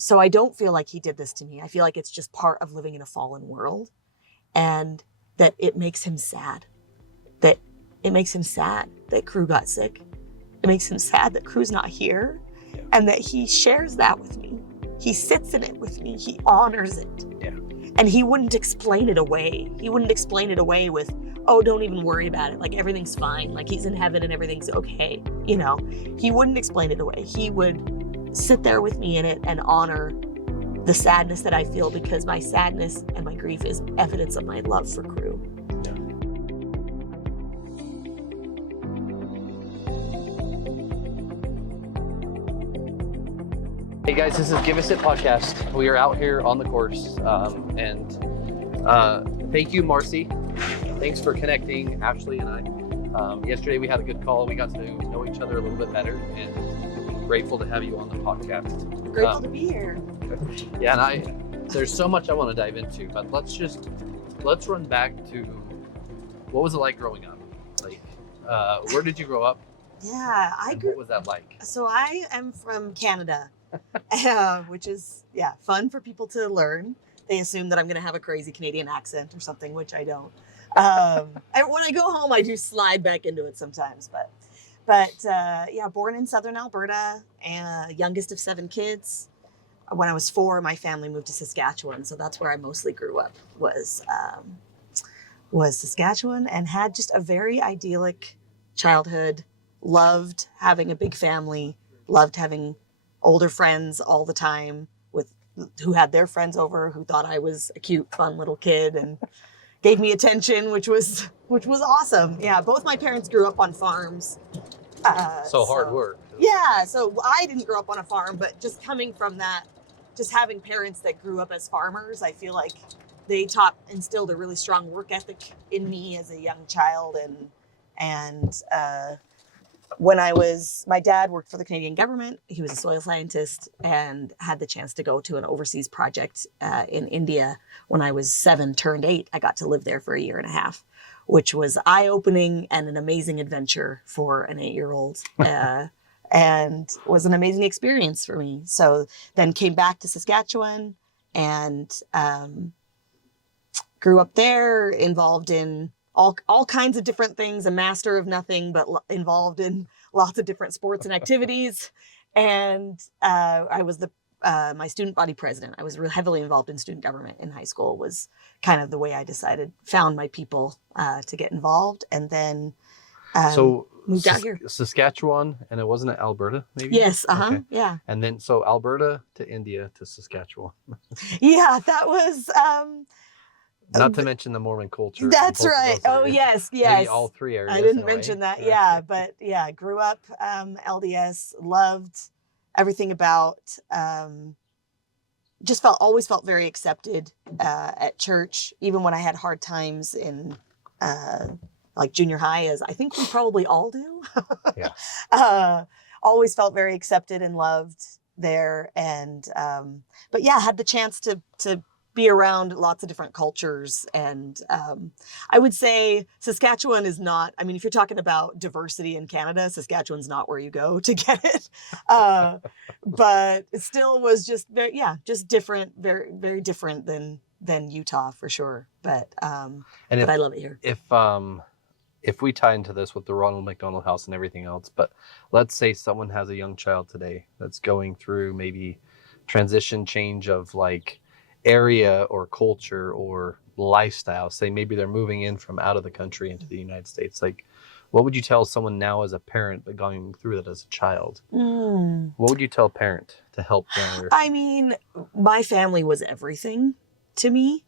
So I don't feel like he did this to me. I feel like it's just part of living in a fallen world, and that it makes him sad. That it makes him sad that Crew got sick. It makes him sad that Crew's not here, and that he shares that with me. He sits in it with me. He honors it. Yeah. And he wouldn't explain it away. He wouldn't explain it away with, oh, don't even worry about it. Like, everything's fine. Like, he's in heaven and everything's okay. You know, he wouldn't explain it away. He would sit there with me in it and honor the sadness that I feel, because my sadness and my grief is evidence of my love for Crew. Hey guys, this is Give Us It podcast. We are out here on the course, and thank you, Marcy. Thanks for connecting Ashley and I. Yesterday we had a good call. We got to know each other a little bit better, and grateful to have you on the podcast. Grateful to be here. Yeah, and there's so much I want to dive into, but let's run back to what was it like growing up? Like, where did you grow up? Yeah, What was that like? So I am from Canada, which is, fun for people to learn. They assume that I'm going to have a crazy Canadian accent or something, which I don't. When I go home, I do slide back into it sometimes. But born in southern Alberta, and youngest of 7 kids. When I was 4, my family moved to Saskatchewan, so that's where I mostly grew up, was Saskatchewan, and had just a very idyllic childhood. Loved having a big family, loved having older friends all the time who had their friends over, who thought I was a cute, fun little kid and gave me attention, which was awesome. Yeah, both my parents grew up on farms. So hard work. Yeah, so I didn't grow up on a farm, but just coming from that, just having parents that grew up as farmers, I feel like they instilled a really strong work ethic in me as a young child. And my dad worked for the Canadian government. He was a soil scientist and had the chance to go to an overseas project in India. When I was 7, turned 8, I got to live there for a year and a half, which was eye-opening and an amazing adventure for an 8-year-old. And was an amazing experience for me. So then came back to Saskatchewan and grew up there, involved in all kinds of different things, a master of nothing, but involved in lots of different sports and activities. And I was my student body president. I was really heavily involved in student government in high school, was kind of the way I found my people to get involved. And then moved out here. Saskatchewan, and it wasn't Alberta, maybe? Yes, Okay. Yeah. And then, so Alberta to India to Saskatchewan. Yeah, that was... Not to mention the Mormon culture. That's right. Oh, yes. Maybe all 3 areas. I didn't mention that. Yeah, but grew up LDS, loved everything about, always felt very accepted at church, even when I had hard times in like junior high, as I think we probably all do. Yeah. Always felt very accepted and loved there. And, but yeah, had the chance to be around lots of different cultures. And I would say Saskatchewan is not, I mean, if you're talking about diversity in Canada, Saskatchewan's not where you go to get it. But it still was just just different, very, very different than Utah for sure. But I love it here. If we tie into this with the Ronald McDonald House and everything else, but let's say someone has a young child today that's going through maybe transition change of like area or culture or lifestyle. Say maybe they're moving in from out of the country into the United States. Like, what would you tell someone now as a parent but going through that as a child? What would you tell a parent to help them? I mean, my family was everything to me.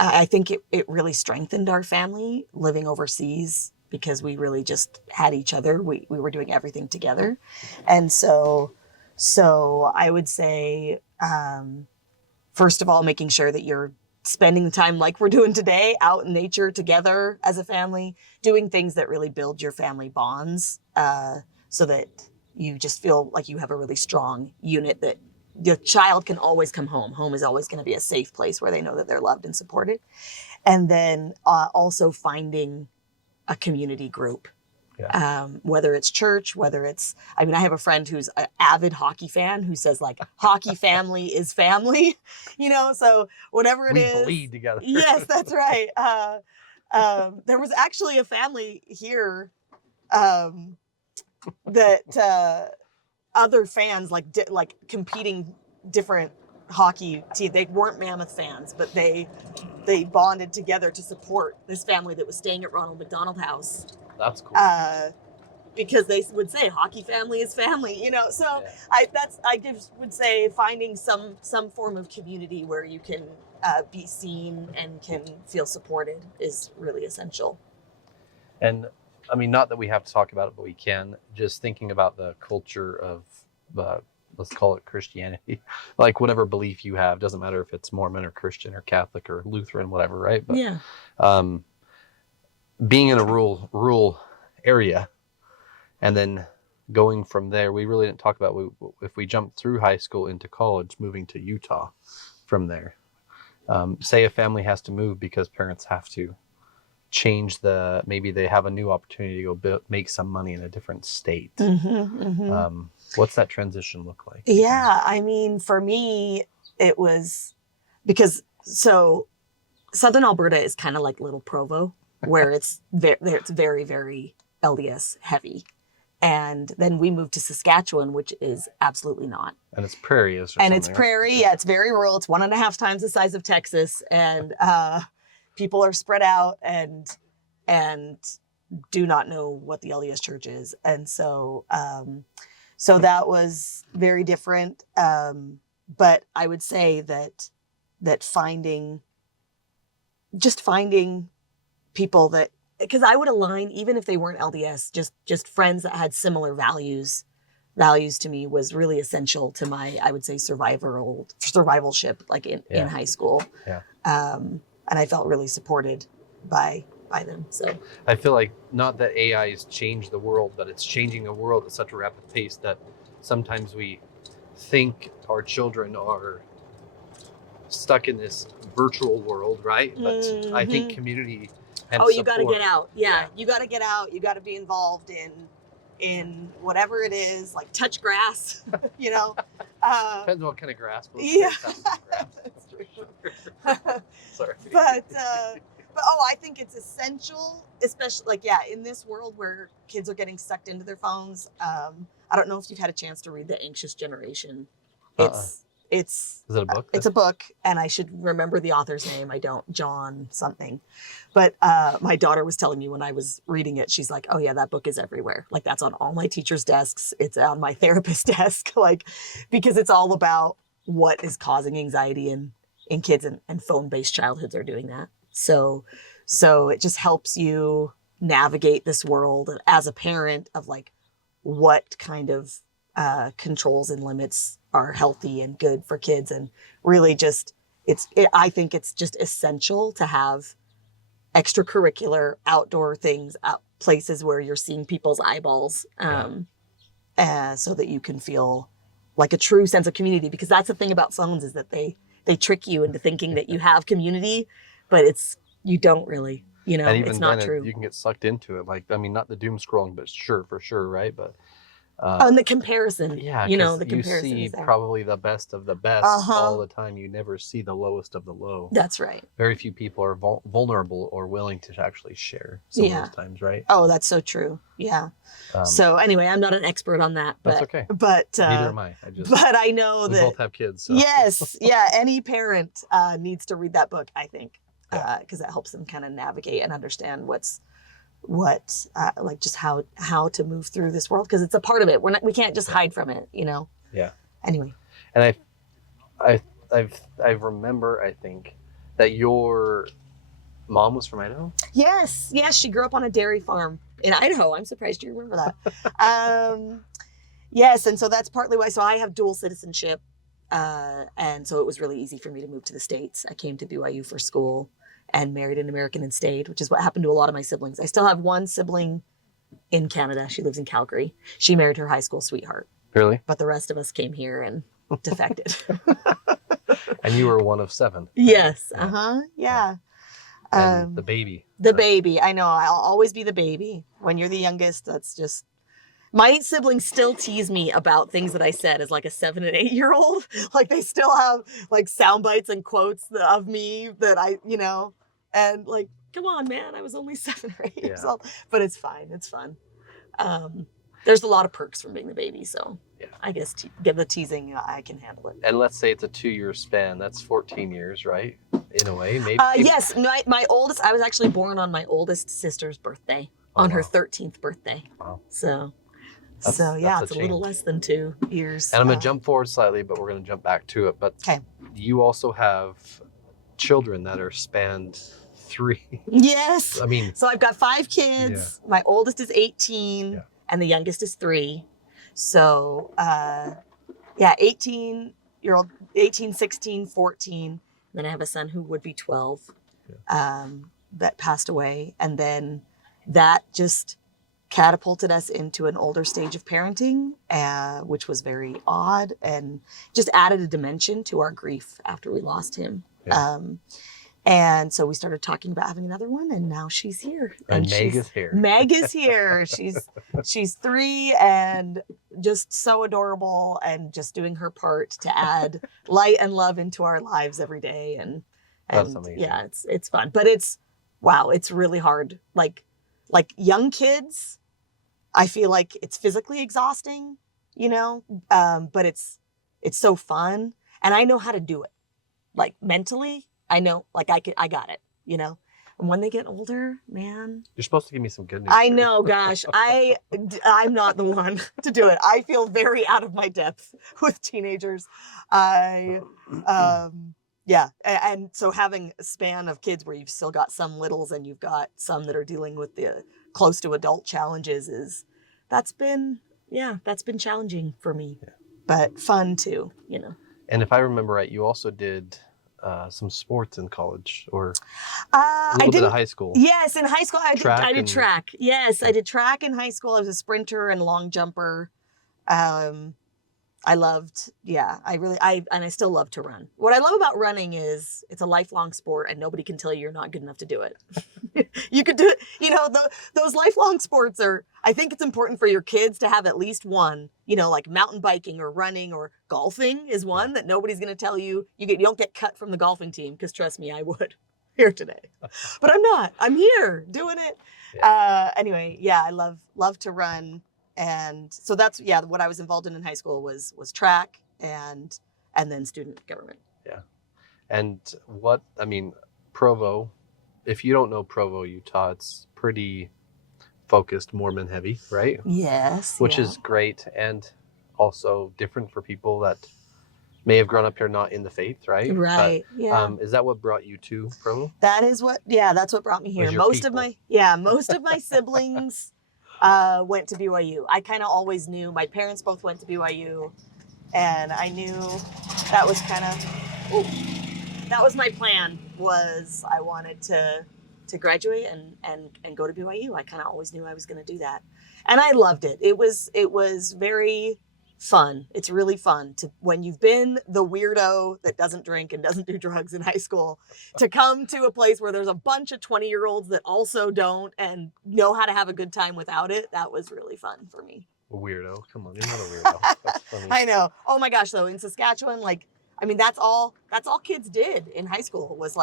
I think it really strengthened our family living overseas, because we really just had each other. We were doing everything together. And so I would say, first of all, making sure that you're spending the time like we're doing today, out in nature together as a family, doing things that really build your family bonds, so that you just feel like you have a really strong unit, that your child can always come home. Home is always going to be a safe place where they know that they're loved and supported. And then also finding a community group Whether it's church, whether it's, I mean, I have a friend who's an avid hockey fan who says like hockey family is family, so whatever it is. We bleed together. Yes, that's right. There was actually a family here that other fans like competing different hockey team. They weren't Mammoth fans, but they bonded together to support this family that was staying at Ronald McDonald House. That's cool. Because they would say hockey family is family, So yeah. I just would say finding some form of community where you can be seen and can feel supported is really essential. And I mean, not that we have to talk about it, but we can. Just thinking about the culture of, let's call it Christianity, like whatever belief you have, doesn't matter if it's Mormon or Christian or Catholic or Lutheran, whatever, right? But, yeah. Being in a rural area and then going from there, we really didn't talk about if we jumped through high school into college, moving to Utah from there. Say a family has to move because parents have to change maybe they have a new opportunity to go make some money in a different state. What's that transition look like? Yeah, I mean, for me, it was because Southern Alberta is kind of like Little Provo, where it's very, very LDS heavy. And then we moved to Saskatchewan, which is absolutely not. And it's prairie. It's prairie. Yeah, it's very rural. It's 1.5 times the size of Texas. And people are spread out and do not know what the LDS church is. And so that was very different. But I would say that finding people that, because I would align, even if they weren't LDS, just friends that had similar values to me was really essential to my, I would say, survivalship, like in high school. Yeah. And I felt really supported by them. So I feel like not that AI has changed the world, but it's changing the world at such a rapid pace that sometimes we think our children are stuck in this virtual world, right? But I think community and you got to get out. Yeah, you got to get out. You got to be involved in whatever it is, like touch grass. Depends on what kind of grass. Yeah, that's true. Sorry. But I think it's essential, especially in this world where kids are getting sucked into their phones. I don't know if you've had a chance to read The Anxious Generation. Is it a book? It's a book, and I should remember the author's name. I don't, John something. But my daughter was telling me when I was reading it, she's like, "Oh yeah, that book is everywhere. Like that's on all my teachers' desks. It's on my therapist's desk, because it's all about what is causing anxiety in kids, and phone-based childhoods are doing that. So it just helps you navigate this world as a parent of what kind of controls and limits are healthy and good for kids, and really I think it's just essential to have extracurricular outdoor things, places where you're seeing people's eyeballs, so that you can feel like a true sense of community, because that's the thing about phones is that they trick you into thinking that you have community, but you don't really, and even it's not true. You can get sucked into it. Not the doom scrolling, but for sure, right? But and the comparison, the comparison. You see probably the best of the best all the time. You never see the lowest of the low. That's right. Very few people are vulnerable or willing to actually share some of those times, right? Oh, that's so true. Yeah. So anyway, I'm not an expert on that, but that's okay. But neither am I. But I know we that both have kids. So. Yes, any parent needs to read that book, I think, because that helps them kind of navigate and understand just how to move through this world, because it's a part of it. We can't just hide from it, Yeah. Anyway. And I remember, I think, that your mom was from Idaho? Yes, she grew up on a dairy farm in Idaho. I'm surprised you remember that. Yes, and so that's partly why. So I have dual citizenship, and so it was really easy for me to move to the States. I came to BYU for school and married an American and stayed, which is what happened to a lot of my siblings. I still have one sibling in Canada. She lives in Calgary. She married her high school sweetheart. Really? But the rest of us came here and defected. And you were one of 7. Yes. Yeah. And the baby. The baby. I know. I'll always be the baby. When you're the youngest, that's just. My siblings still tease me about things that I said as like a 7 and 8-year-old. Like they still have like sound bites and quotes of me that and like, come on, man, I was only 7 or 8 years old. But it's fine. It's fun. There's a lot of perks from being the baby, so I guess give the teasing, I can handle it. And let's say it's a 2-year span. That's 14 years, right? In a way, maybe. Yes, my oldest. I was actually born on my oldest sister's birthday, on her 13th birthday. Wow. So it's a little less than 2 years. And I'm going to jump forward slightly, but we're going to jump back to it. But you also have children that are spanned 3. Yes. I mean. So I've got 5 kids. Yeah. My oldest is 18, and the youngest is 3. So, 18-year-old, 18, 16, 14. And then I have a son who would be 12 that passed away. And then that just catapulted us into an older stage of parenting, which was very odd and just added a dimension to our grief after we lost him. Yeah. And so we started talking about having another one, and now she's here. And Meg is here. Meg is here. She's 3 and just so adorable and just doing her part to add light and love into our lives every day. And that's amazing. Yeah, it's fun. But it's really hard. Like young kids, I feel like it's physically exhausting, but it's so fun. And I know how to do it. Like mentally, I know, like I got it, And when they get older, man. You're supposed to give me some good news. I know, gosh. I'm not the one to do it. I feel very out of my depth with teenagers. And so having a span of kids where you've still got some littles and you've got some that are dealing with the close to adult challenges that's been challenging for me, but fun too, And if I remember right, you also did some sports in college or a little bit of high school. Yes, in high school I did track. Yes, I did track in high school. I was a sprinter and long jumper. I loved, I still love to run. What I love about running is it's a lifelong sport and nobody can tell you you're not good enough to do it. You could do it. Those lifelong sports I think it's important for your kids to have at least one, like mountain biking or running or golfing is one that nobody's going to tell you. You don't get cut from the golfing team, because trust me, I would here today. But I'm not. I'm here doing it. Yeah. Anyway, I love to run. And so that's, what I was involved in high school was track and then student government. Yeah. And Provo, if you don't know Provo, Utah, it's pretty focused Mormon heavy, right? Yes. Which is great and also different for people that may have grown up here not in the faith, right? Right. But, is that what brought you to Provo? That's what brought me here. Most of my siblings went to BYU. I kind of always knew. My parents both went to BYU, and I knew that was that was my plan. Was I wanted to graduate and go to BYU. I kind of always knew I was going to do that, and I loved it. It was very fun. It's really fun when you've been the weirdo that doesn't drink and doesn't do drugs in high school, to come to a place where there's a bunch of 20-year-olds that also don't and know how to have a good time without it. That was really fun for me. A weirdo? Come on, you're not a weirdo. That's funny. I know. Oh my gosh, though, in Saskatchewan, that's all kids did in high school was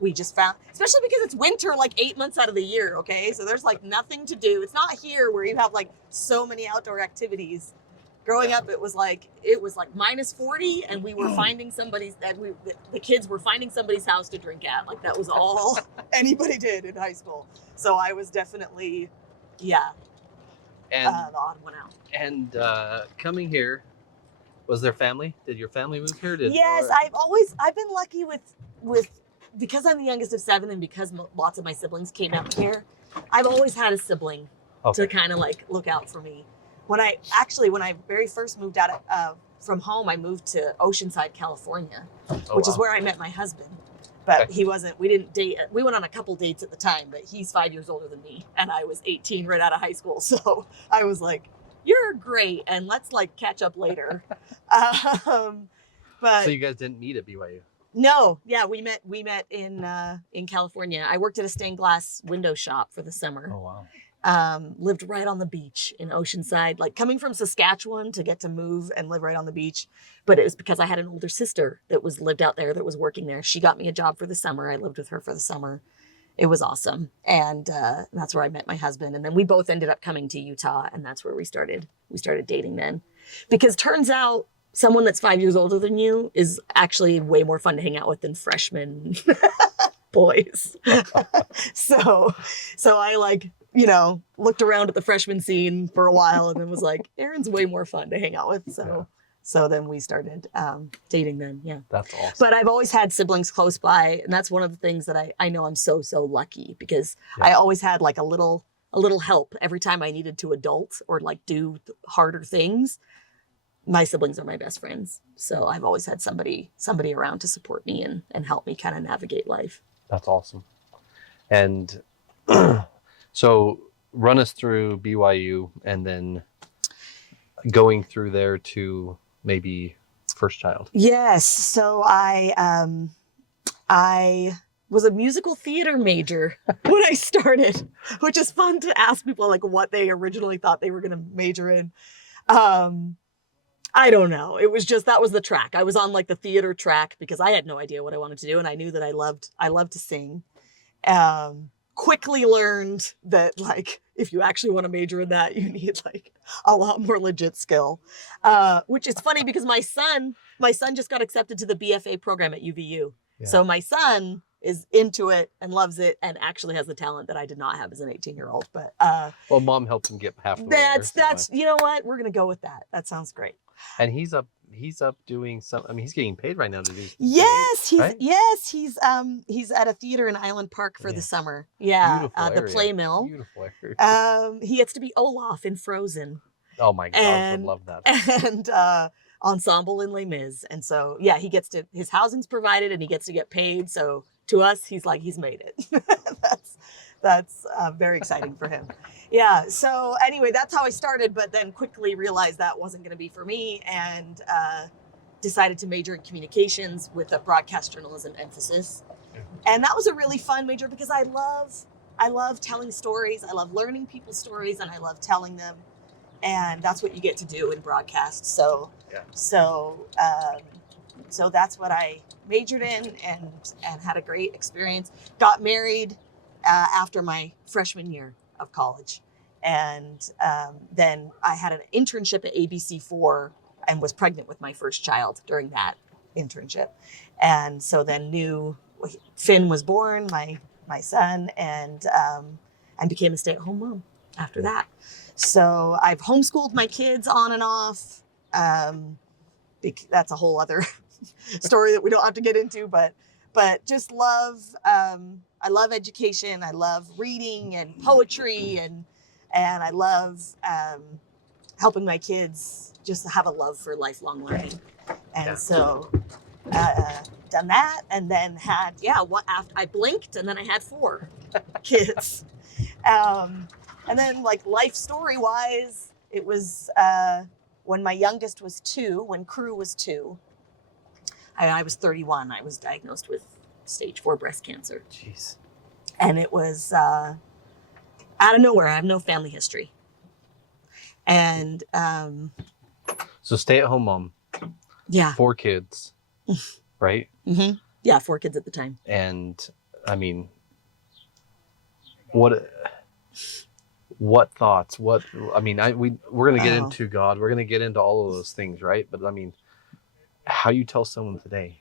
we just found, especially because it's winter 8 months out of the year, okay? So there's nothing to do. It's not here where you have so many outdoor activities. Growing up, it was minus 40, and we were finding the kids were finding somebody's house to drink at. That was all anybody did in high school. So I was definitely, the odd one out. And coming here, was there family? Did your family move here? Yes, I've been lucky with because I'm the youngest of 7, and because lots of my siblings came out here, I've always had a sibling to kind of look out for me. When I very first moved out from home, I moved to Oceanside, California, which is where I met my husband. But we didn't date. We went on a couple dates at the time, but he's 5 years older than me, and I was 18 right out of high school. So I was like, you're great, and let's catch up later. But so you guys didn't meet at BYU? No, yeah, we met in California. I worked at a stained glass window shop for the summer. Oh wow. Lived right on the beach in Oceanside, like coming from Saskatchewan to get to move and live right on the beach. But it was because I had an older sister that lived out there that was working there. She got me a job for the summer. I lived with her for the summer. It was awesome. And that's where I met my husband. And then we both ended up coming to Utah, and that's where we started dating then. Because turns out someone that's 5 years older than you is actually way more fun to hang out with than freshmen boys. so I looked around at the freshman scene for a while and then was like, Aaron's way more fun to hang out with. So then we started dating then. Yeah. That's awesome. But I've always had siblings close by. And that's one of the things that I know I'm so lucky, because I always had like a little help every time I needed to adult or like do harder things. My siblings are my best friends. So I've always had somebody around to support me and help me kind of navigate life. That's awesome. And so run us through BYU and then going through there to maybe first child. Yes. So I was a musical theater major when I started, which is fun to ask people like what they originally thought they were going to major in. I don't know. It was just, that was the track. I was on like the theater track because I had no idea what I wanted to do. And I knew that I loved to sing. Quickly learned that like, if you actually want to major in that, you need like a lot more legit skill, which is funny because my son just got accepted to the BFA program at UVU. Yeah. So my son is into it and loves it and actually has the talent that I did not have as an 18-year-old. But well, mom helped him get half the way there. That's you know what? We're gonna go with that. That sounds great. And he's up doing some. I mean, he's getting paid right now to do. Yes, he's at a theater in Island Park for the summer. Yeah, the Play Mill. Beautiful area. He gets to be Olaf in Frozen. Oh my God, I would love that. And ensemble in Les Mis. And so yeah, his housing's provided and he gets to get paid. So to us, he's made it. That's very exciting for him. Yeah. So anyway, that's how I started, but then quickly realized that wasn't going to be for me, and decided to major in communications with a broadcast journalism emphasis. And that was a really fun major because I love telling stories. I love learning people's stories, and I love telling them. And that's what you get to do in broadcast. So that's what I majored in and had a great experience. Got married after my freshman year of college. And then I had an internship at ABC4 and was pregnant with my first child during that internship. And so then Finn was born, my son, and became a stay-at-home mom after that. So I've homeschooled my kids on and off. That's a whole other story that we don't have to get into, but just I love education. I love reading and poetry, and I love helping my kids just have a love for lifelong learning. And so done that, and then had after I blinked, and then I had 4 kids. And then like life story wise, it was when my youngest was 2, when Crew was 2. I was 31. I was diagnosed with stage 4 breast cancer. Jeez. And it was out of nowhere. I have no family history. And so stay-at-home mom. Yeah. 4 kids, right? Mm-hmm. Yeah, 4 kids at the time. And I mean, what thoughts? We're gonna get into God. We're gonna get into all of those things, right? But I mean, how you tell someone today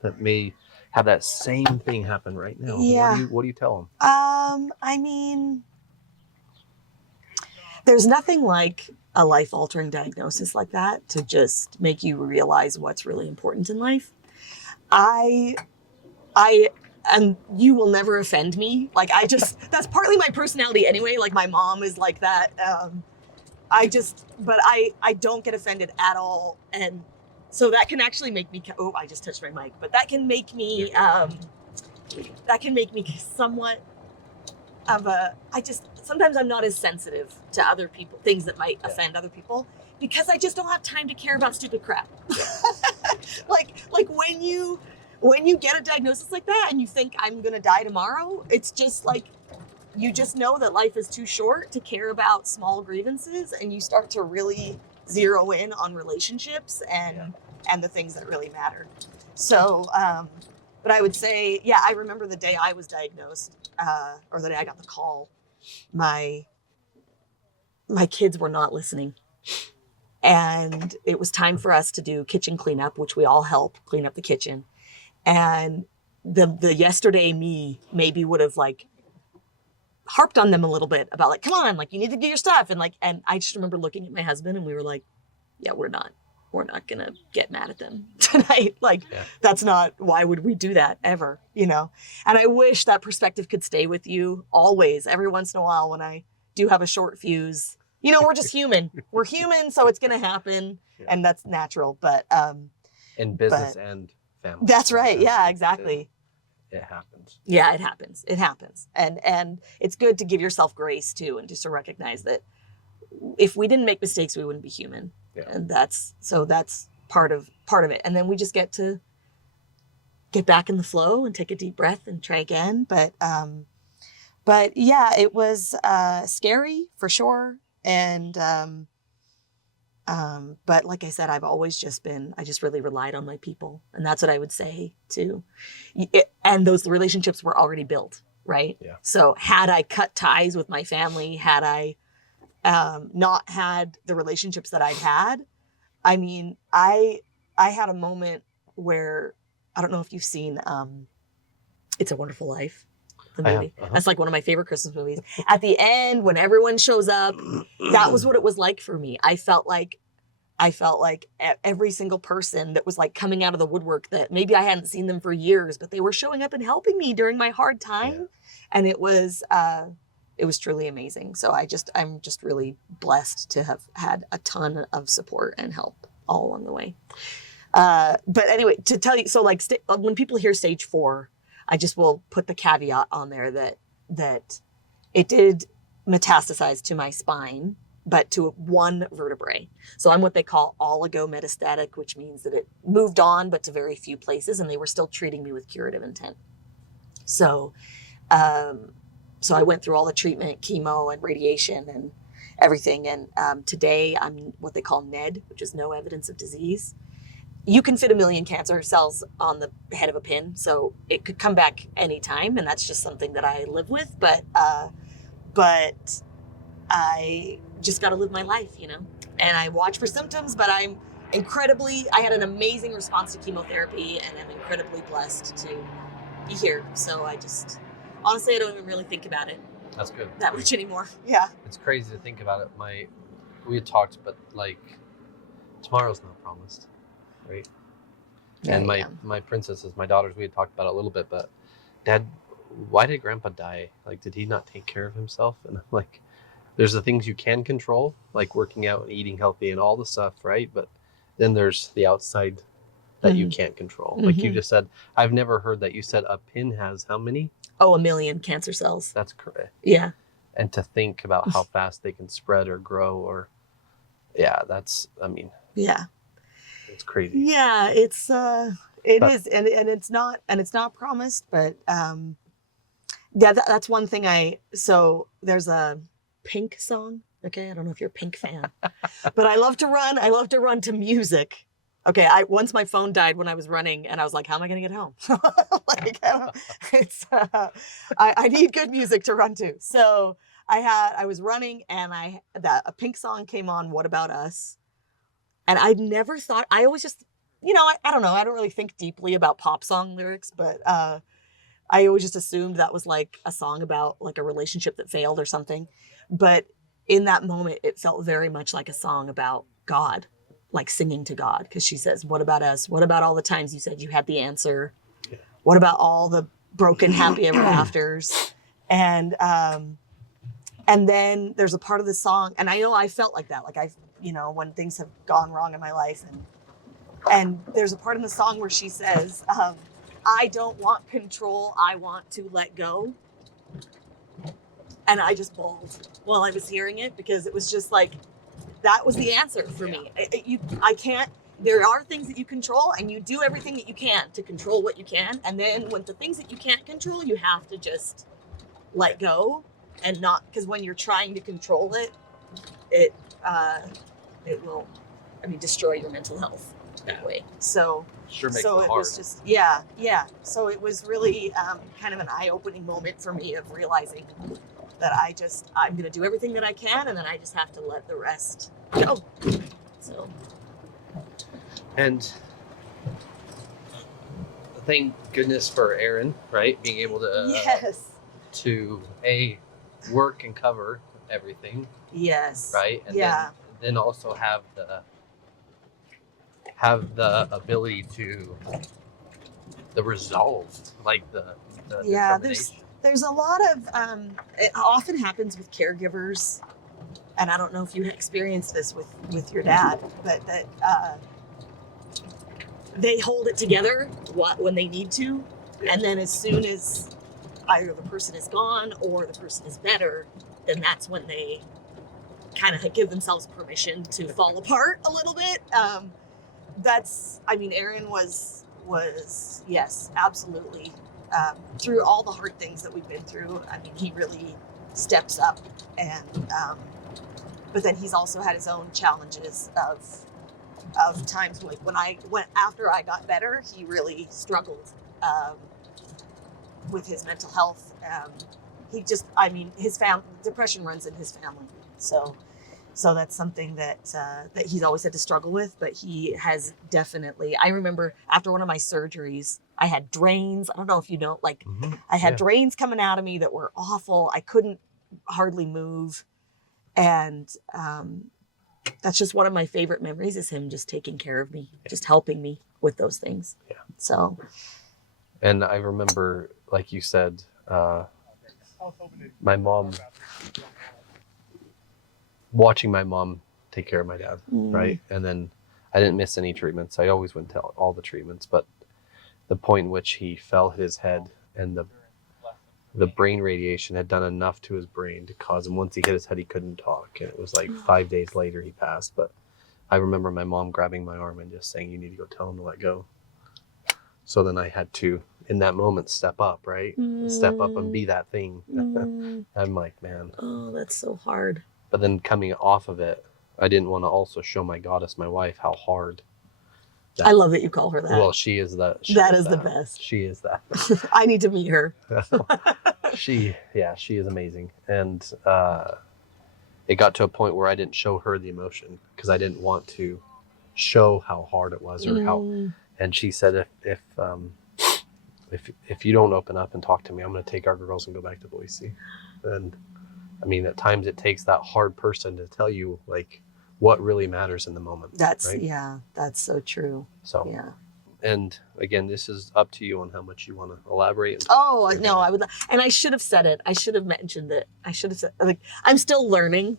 that may have that same thing happen right now? Yeah. What do you tell them? I mean, there's nothing like a life-altering diagnosis like that to just make you realize what's really important in life. And you will never offend me. Like that's partly my personality anyway. Like my mom is like that. I don't get offended at all. And so that can actually make me, I just touched my mic, but that can make me somewhat of sometimes I'm not as sensitive to other people, things that might offend other people, because I just don't have time to care about stupid crap. Like when you get a diagnosis like that and you think I'm going to die tomorrow, it's just like, you just know that life is too short to care about small grievances, and you start to really zero in on relationships and the things that really matter. So, but I would say, yeah, I remember the day I was diagnosed, or the day I got the call, my kids were not listening. And it was time for us to do kitchen cleanup, which we all help clean up the kitchen. And the yesterday me maybe would have like harped on them a little bit about like, come on, like you need to do your stuff. And like, and I just remember looking at my husband and we were like, yeah, we're not gonna get mad at them tonight. Like, that's not, why would we do that ever, you know? And I wish that perspective could stay with you always. Every once in a while when I do have a short fuse, you know, we're just human. We're human, so it's gonna happen, and that's natural. But in business and family. That's right. Yeah, exactly. It happens. Yeah, it happens. It happens. And it's good to give yourself grace too, and just to recognize that if we didn't make mistakes, we wouldn't be human. Yeah. And that's part of it. And then we just get to get back in the flow and take a deep breath and try again. But yeah, it was scary for sure. And but like I said, I've always I just really relied on my people. And that's what I would say too. And those relationships were already built, right? Yeah. So had I cut ties with my family, had I not had the relationships that I'd had, I mean, I had a moment where, I don't know if you've seen It's a Wonderful Life, the movie. That's like one of my favorite Christmas movies. At the end, when everyone shows up, that was what it was like for me. I felt like every single person that was like coming out of the woodwork, that maybe I hadn't seen them for years, but they were showing up and helping me during my hard time. Yeah. And it was truly amazing. So I'm just really blessed to have had a ton of support and help all along the way. But anyway, to tell you, so like when people hear stage 4, I just will put the caveat on there that it did metastasize to my spine, but to one vertebrae. So I'm what they call oligometastatic, which means that it moved on, but to very few places, and they were still treating me with curative intent. So, so I went through all the treatment, chemo and radiation and everything. And today I'm what they call NED, which is no evidence of disease. You can fit 1 million cancer cells on the head of a pin, so it could come back anytime, and that's just something that I live with. But I just got to live my life, you know. And I watch for symptoms, but I had an amazing response to chemotherapy, and I'm incredibly blessed to be here. So honestly, I don't even really think about it. That's good. That much anymore. Yeah. It's crazy to think about it. We had talked, but like tomorrow's not promised. Right. Yeah, and my princesses, my daughters, we had talked about it a little bit, but Dad, why did Grandpa die? Like, did he not take care of himself? And I'm like, there's the things you can control, like working out and eating healthy and all the stuff, right? But then there's the outside that you can't control. Mm-hmm. Like you just said, I've never heard that. You said a pin has how many? 1 million cancer cells. That's correct. Yeah. And to think about how fast they can spread or grow yeah. It's crazy. Yeah, it is, and it's not promised, but yeah, that's one thing. So there's a Pink song. Okay, I don't know if you're a Pink fan, but I love to run. I love to run to music. Okay, once my phone died when I was running, and I was like, how am I going to get home? I need good music to run to. So I was running, and a Pink song came on, What About Us? And I'd never thought, I always just, I don't know, I don't really think deeply about pop song lyrics, but I always just assumed that was like a song about like a relationship that failed or something. But in that moment, it felt very much like a song about God, like singing to God. Because she says, what about us? What about all the times you said you had the answer? What about all the broken happy ever afters? And then there's a part of the song, and I know I felt like that, like when things have gone wrong in my life, and there's a part in the song where she says, I don't want control, I want to let go. And I just bawled while I was hearing it, because it was just like, that was the answer for me. I can't, there are things that you control, and you do everything that you can to control what you can. And then when the things that you can't control, you have to just let go, and not, because when you're trying to control it, it will, I mean, destroy your mental health that way. So Sure makes so it it hard. was just, yeah. So it was really kind of an eye-opening moment for me of realizing that I'm going to do everything that I can, and then I just have to let the rest go. So. And thank goodness for Aaron, right? Being able to Yes. to work and cover everything, Yes. right? And yeah. then also have the ability to the resolve, like the Yeah. determination. There's a lot of it often happens with caregivers, and I don't know if you experienced this with your dad, but that they hold it together when they need to, and then as soon as either the person is gone or the person is better, then that's when they kind of give themselves permission to fall apart a little bit. Aaron was yes, absolutely. Through all the hard things that we've been through, I mean, he really steps up, and but then he's also had his own challenges of times when after I got better, he really struggled with his mental health. His depression runs in his family, so that's something that he's always had to struggle with. But he has definitely. I remember after one of my surgeries, I had drains. I don't know if you know, like I had drains coming out of me that were awful. I couldn't hardly move, and that's just one of my favorite memories, is him just taking care of me, just helping me with those things. Yeah. So. And I remember, like you said, my mom, watching my mom take care of my dad, right? And then I didn't miss any treatments. I always went to all the treatments, but the point in which he fell, hit his head, and the brain radiation had done enough to his brain to cause him, once he hit his head, he couldn't talk. And it was like 5 days later he passed. But I remember my mom grabbing my arm and just saying, "You need to go tell him to let go." So then I had to, in that moment, step up, right? Step up and be that thing. I'm like, man. Oh, that's so hard. But then coming off of it, I didn't want to also show my goddess, my wife, how hard. I love that you call her that. Well, she is that. That is the best. She is that. I need to meet her. She is amazing. And it got to a point where I didn't show her the emotion because I didn't want to show how hard it was or how. And she said, if you don't open up and talk to me, I'm going to take our girls and go back to Boise. And I mean, at times it takes that hard person to tell you like what really matters in the moment. That's right? Yeah, that's so true. So yeah. And again, this is up to you on how much you want to elaborate. Oh no, I would, and I should have said it. I should have mentioned it. I should have said, like, I'm still learning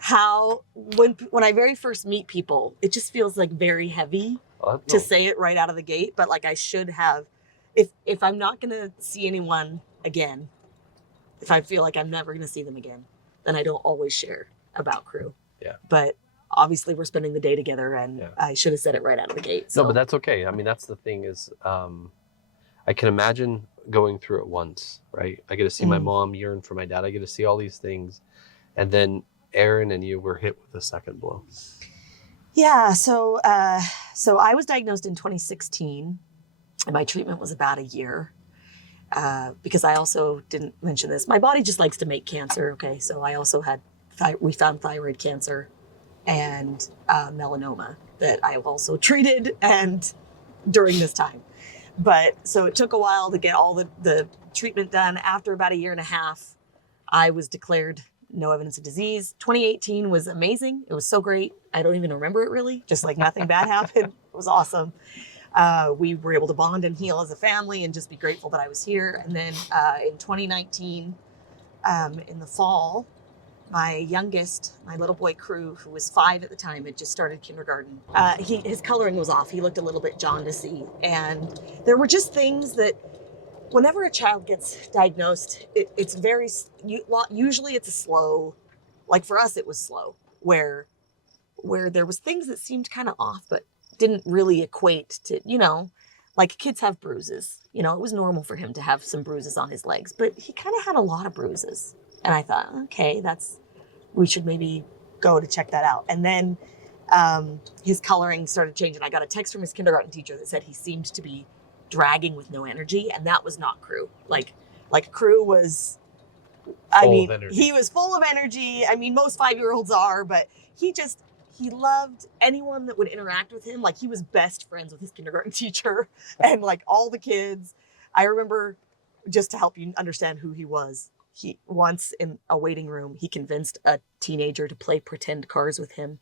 how when I very first meet people, it just feels like very heavy to say it right out of the gate. But like I should have, if I'm not gonna see anyone again, if I feel like I'm never gonna see them again, then I don't always share about Crew. Yeah. But obviously we're spending the day together, and I should have said it right out of the gate. So. No, but that's okay. I mean, that's the thing is, I can imagine going through it once, right? I get to see my mom yearn for my dad. I get to see all these things. And then Aaron and you were hit with a second blow. Yeah. So I was diagnosed in 2016, and my treatment was about a year. Because I also didn't mention this. My body just likes to make cancer. Okay. So I also had, we found thyroid cancer and melanoma that I also treated and during this time. But so it took a while to get all the treatment done. After about a year and a half, I was declared no evidence of disease. 2018 was amazing. It was so great. I don't even remember it really. Just like nothing bad happened. It was awesome. We were able to bond and heal as a family and just be grateful that I was here. And then in 2019, in the fall, my youngest, my little boy Crew, who was 5 at the time, had just started kindergarten. His coloring was off. He looked a little bit jaundicey. And there were just things that whenever a child gets diagnosed, it's very, usually it's a slow, like for us, it was slow, where there was things that seemed kind of off, but didn't really equate to, like kids have bruises. It was normal for him to have some bruises on his legs, but he kind of had a lot of bruises. And I thought, okay, we should maybe go to check that out. And then his coloring started changing. I got a text from his kindergarten teacher that said he seemed to be dragging with no energy, and that was not Crew. Like Crew was, he was full of energy. I mean, most 5-year-olds are, but he loved anyone that would interact with him. Like, he was best friends with his kindergarten teacher and like all the kids. I remember, just to help you understand who he was, he once in a waiting room, he convinced a teenager to play pretend cars with him.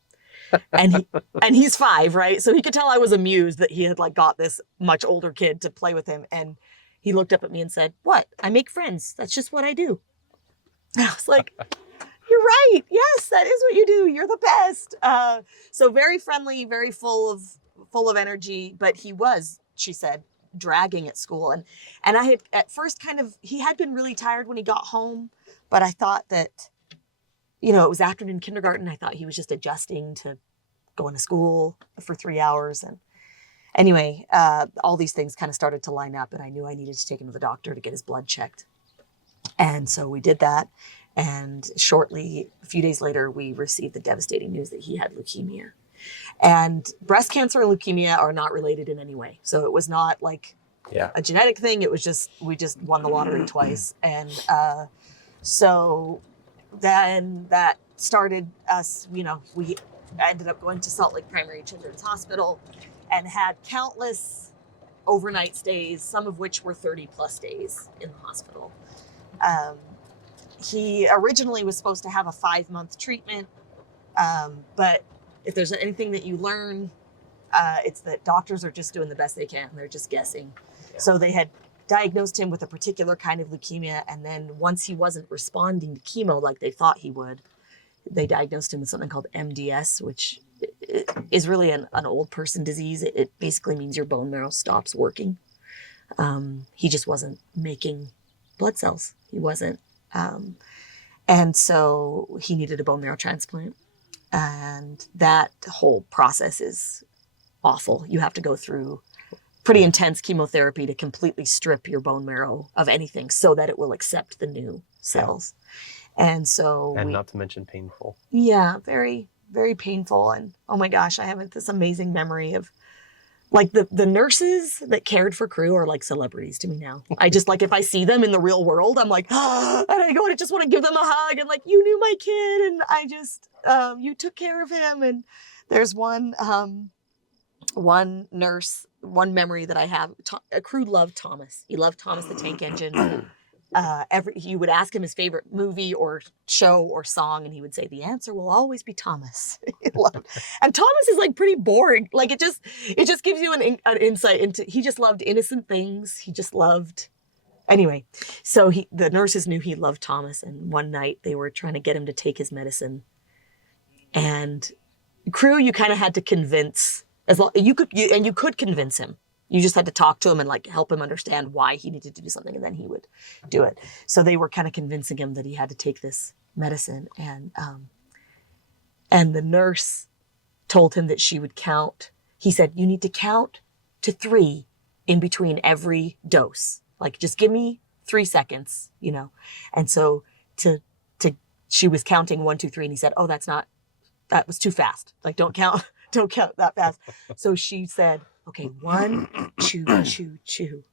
And he's 5, right? So he could tell I was amused that he had like got this much older kid to play with him. And he looked up at me and said, "What? I make friends. That's just what I do." And I was like, "You're right. Yes, that is what you do. You're the best." So very friendly, very full of energy. But he was, she said, dragging at school. And I had at first he had been really tired when he got home, but I thought that, it was afternoon kindergarten. I thought he was just adjusting to going to school for 3 hours. And anyway, all these things kind of started to line up, and I knew I needed to take him to the doctor to get his blood checked. And so we did that. And shortly, a few days later, we received the devastating news that he had leukemia. And breast cancer and leukemia are not related in any way. So it was not like a genetic thing. It was just, we just won the lottery twice. And so then that started us, we ended up going to Salt Lake Primary Children's Hospital and had countless overnight stays, some of which were 30 plus days in the hospital. He originally was supposed to have a 5-month treatment, but if there's anything that you learn, it's that doctors are just doing the best they can. They're just guessing. Yeah. So they had diagnosed him with a particular kind of leukemia, and then once he wasn't responding to chemo like they thought he would, they diagnosed him with something called MDS, which is really an old person disease. It basically means your bone marrow stops working. He just wasn't making blood cells. He wasn't. And so he needed a bone marrow transplant. And that whole process is awful. You have to go through pretty intense chemotherapy to completely strip your bone marrow of anything so that it will accept the new cells. Yeah. And so not to mention painful. Yeah, very, very painful. And oh my gosh, I have this amazing memory of like the nurses that cared for Crew are like celebrities to me now. I just like, if I see them in the real world, I'm like, and I go and I just want to give them a hug and like, you knew my kid. And I just, you took care of him. And there's one nurse, one memory that I have. Crew loved Thomas. He loved Thomas the Tank Engine. You would ask him his favorite movie or show or song, and he would say, "The answer will always be Thomas." And Thomas is like pretty boring. Like it just gives you an insight into, he just loved innocent things. He just loved, anyway. So the nurses knew he loved Thomas, and one night they were trying to get him to take his medicine. And Crew, you kind of had to convince, you could convince him. You just had to talk to him and like help him understand why he needed to do something, and then he would do it. So they were kind of convincing him that he had to take this medicine, and the nurse told him that she would count. He said, "You need to count to 3 in between every dose. Like, just give me 3 seconds, And so she was counting 1, 2, 3, and he said, "Oh, that was too fast. Like, don't count that fast." So she said, "Okay, 1, chew, chew, chew,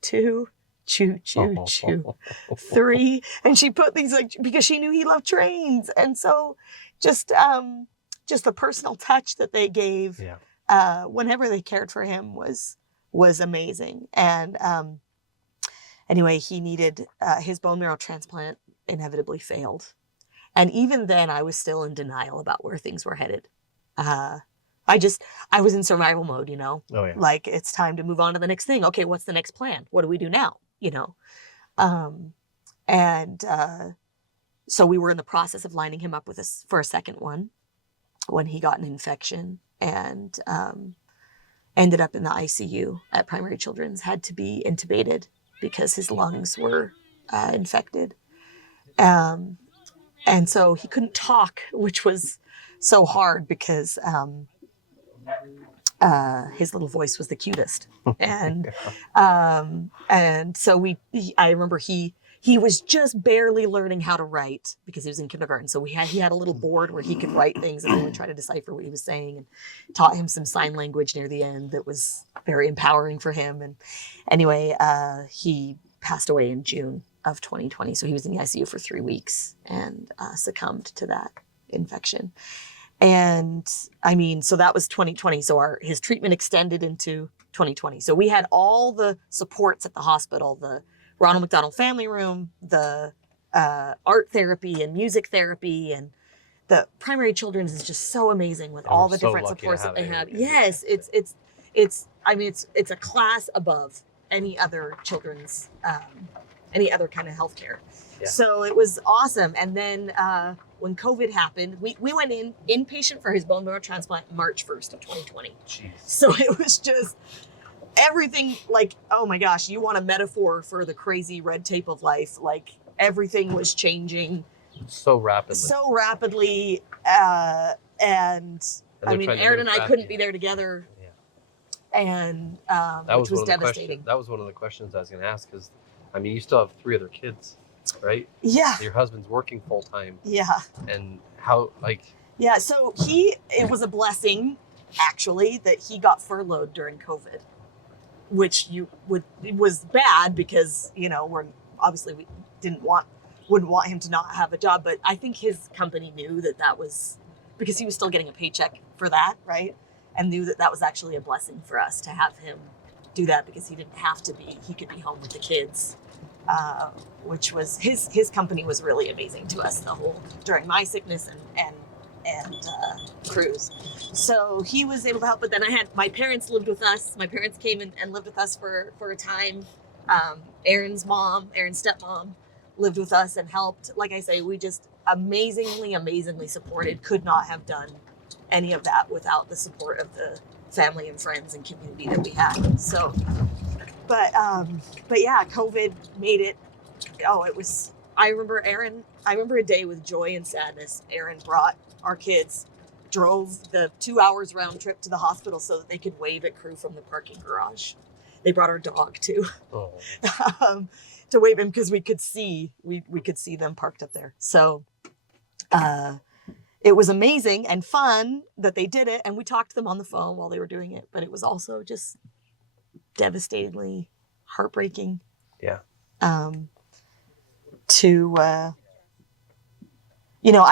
2, chew, chew, chew, 3." And she put these like, because she knew he loved trains. And so just the personal touch that they gave whenever they cared for him was amazing. And anyway, he needed his bone marrow transplant inevitably failed. And even then I was still in denial about where things were headed. I was in survival mode, Oh, yeah. Like, it's time to move on to the next thing. Okay, what's the next plan? What do we do now? So we were in the process of lining him up for a second one when he got an infection and ended up in the ICU at Primary Children's, had to be intubated because his lungs were infected. And so he couldn't talk, which was so hard because his little voice was the cutest. And so I remember he was just barely learning how to write because he was in kindergarten. So he had a little board where he could write things, and we would try to decipher what he was saying, and taught him some sign language near the end that was very empowering for him. And anyway, he passed away in June of 2020. So he was in the ICU for 3 weeks and succumbed to that infection. And I mean, so that was 2020. So his treatment extended into 2020. So we had all the supports at the hospital, the Ronald McDonald Family Room, the art therapy and music therapy, and the primary children's is just so amazing with all the different supports that they have. Yes, it's a class above any other children's, any other kind of healthcare. Yeah. So it was awesome. And then when COVID happened, we went inpatient for his bone marrow transplant March 1st of 2020. Jeez. So it was just everything, like, oh my gosh, you want a metaphor for the crazy red tape of life. Like, everything was changing so rapidly. And I mean, Aaron and I couldn't be there together. Yeah. And which was devastating. That was one of the questions I was going to ask, because I mean, you still have 3 other kids, right? Yeah. Your husband's working full time. Yeah. And how, like... Yeah, so it was a blessing, actually, that he got furloughed during COVID, which it was bad because, we wouldn't want him to not have a job. But I think his company knew that was, because he was still getting a paycheck for that, right? And knew that was actually a blessing for us to have him do that, because he didn't have to be, he could be home with the kids, which was, his company was really amazing to us during my sickness and Cruz. So he was able to help, but then my parents lived with us. My parents came and lived with us for a time. Aaron's stepmom lived with us and helped. Like I say, we just amazingly supported, could not have done any of that without the support of the family and friends and community that we had. So, but yeah, COVID made it. I remember a day with joy and sadness. Aaron brought our kids, drove the 2 hours round trip to the hospital so that they could wave at crew from the parking garage. They brought our dog too, to wave him, because we could see them parked up there. So, it was amazing and fun that they did it, and we talked to them on the phone while they were doing it, but it was also just devastatingly heartbreaking. Yeah. I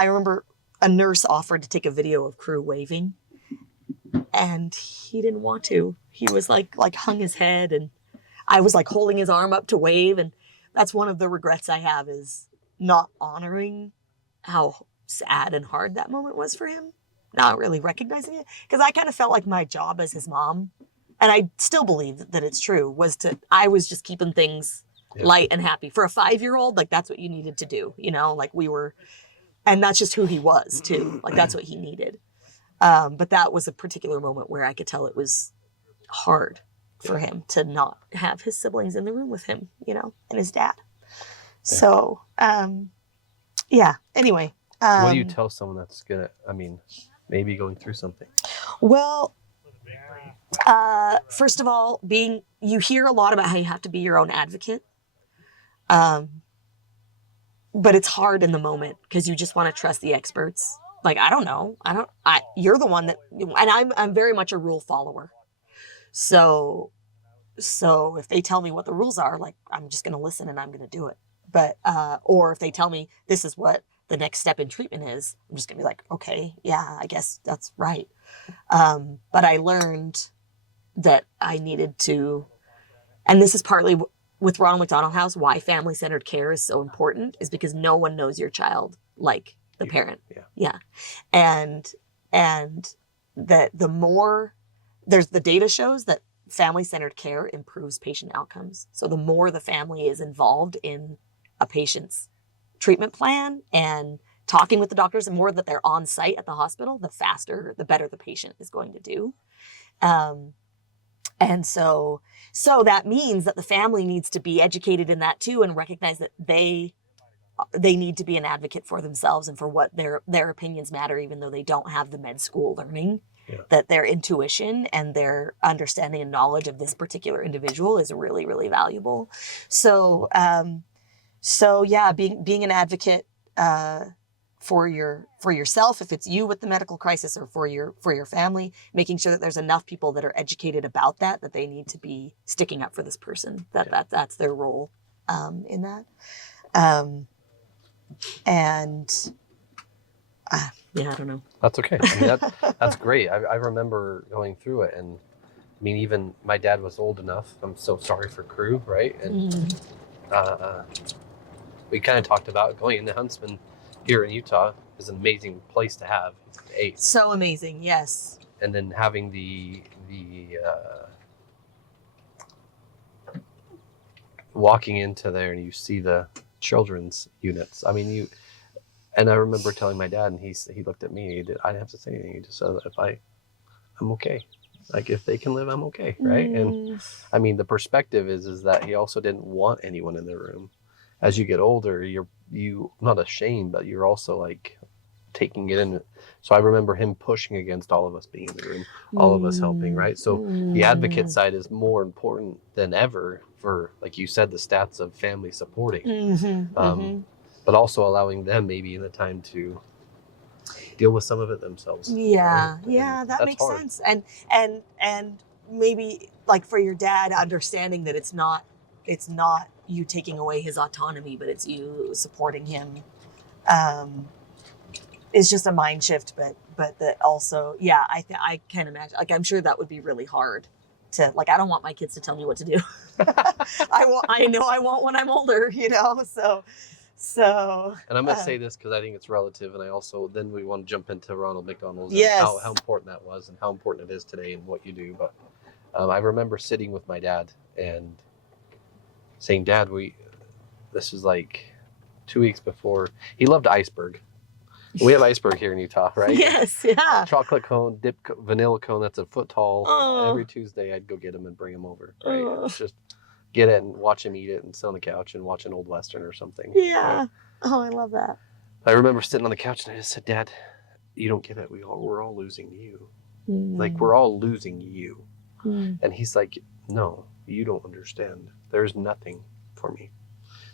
remember a nurse offered to take a video of crew waving, and he didn't want to. He was like hung his head, and I was like holding his arm up to wave, and that's one of the regrets I have, is not honoring how sad and hard that moment was for him, not really recognizing it, because I kind of felt like my job as his mom, and I still believe that it's true, I was just keeping things light and happy for a 5-year-old. Like, that's what you needed to do, like we were, and that's just who he was too. Like, that's what he needed. But that was a particular moment where I could tell it was hard for him to not have his siblings in the room with him, and his dad. So, yeah, anyway. What do you tell someone that's maybe going through something? Well, first of all, you hear a lot about how you have to be your own advocate. But it's hard in the moment, because you just want to trust the experts. Like, I don't know. You're the one that, and I'm very much a rule follower. So if they tell me what the rules are, like, I'm just going to listen and I'm going to do it. But, or if they tell me this is what the next step in treatment is, I'm just gonna be like, okay, yeah, I guess that's right. But I learned that I needed to, and this is partly with Ronald McDonald House, why family-centered care is so important, is because no one knows your child like the parent. Yeah. And that the more, the data shows that family-centered care improves patient outcomes. So the more the family is involved in a patient's treatment plan and talking with the doctors, and more that they're on site at the hospital, the better the patient is going to do. And so that means that the family needs to be educated in that too, and recognize that they need to be an advocate for themselves and for what their opinions matter, even though they don't have the med school learning. that their intuition and their understanding and knowledge of this particular individual is really, really valuable. So, so yeah, being an advocate, for yourself, if it's you with the medical crisis, or for your family, making sure that there's enough people that are educated about that they need to be sticking up for this person, that's their role, in that. And yeah, I don't know. That's okay. I mean, that's great. I remember going through it, and I mean, even my dad was old enough. I'm so sorry for crew, right? And we kind of talked about going into Huntsman here in Utah is an amazing place to have. It's so amazing, yes. And then having the walking into there and you see the children's units. I mean, and I remember telling my dad, and he looked at me. I didn't have to say anything. He just said, I'm okay. Like, if they can live, I'm okay, right? And I mean, the perspective is that he also didn't want anyone in the room. As you get older, you're not ashamed, but you're also like taking it in. So I remember him pushing against all of us being in the room, all of us helping, right? So the advocate side is more important than ever for, like you said, the stats of family supporting, but also allowing them maybe in the time to deal with some of it themselves. Yeah, right? Yeah, And that makes hard. sense. And maybe, like, for your dad, understanding that it's not you taking away his autonomy, but it's you supporting him, is just a mind shift. But that also, yeah, I can imagine. Like, I'm sure that would be really hard to, like, I don't want my kids to tell me what to do. I know I won't when I'm older, So. And I'm going to say this because I think it's relative, and I also then we want to jump into Ronald McDonald's and Yes. how important that was and how important it is today and what you do. But I remember sitting with my dad and saying, Dad, this is like 2 weeks before. He loved iceberg. We have iceberg here in Utah, right? Yes, yeah. Chocolate cone, vanilla cone that's a foot tall. Oh. Every Tuesday I'd go get him and bring him over, right? It's just get it and watch him eat it and sit on the couch and watch an old Western or something. Yeah. Right? Oh, I love that. I remember sitting on the couch and I just said, Dad, you don't get it. We're all losing you. Like, we're all losing you. And he's like, no, you don't understand. There's nothing for me.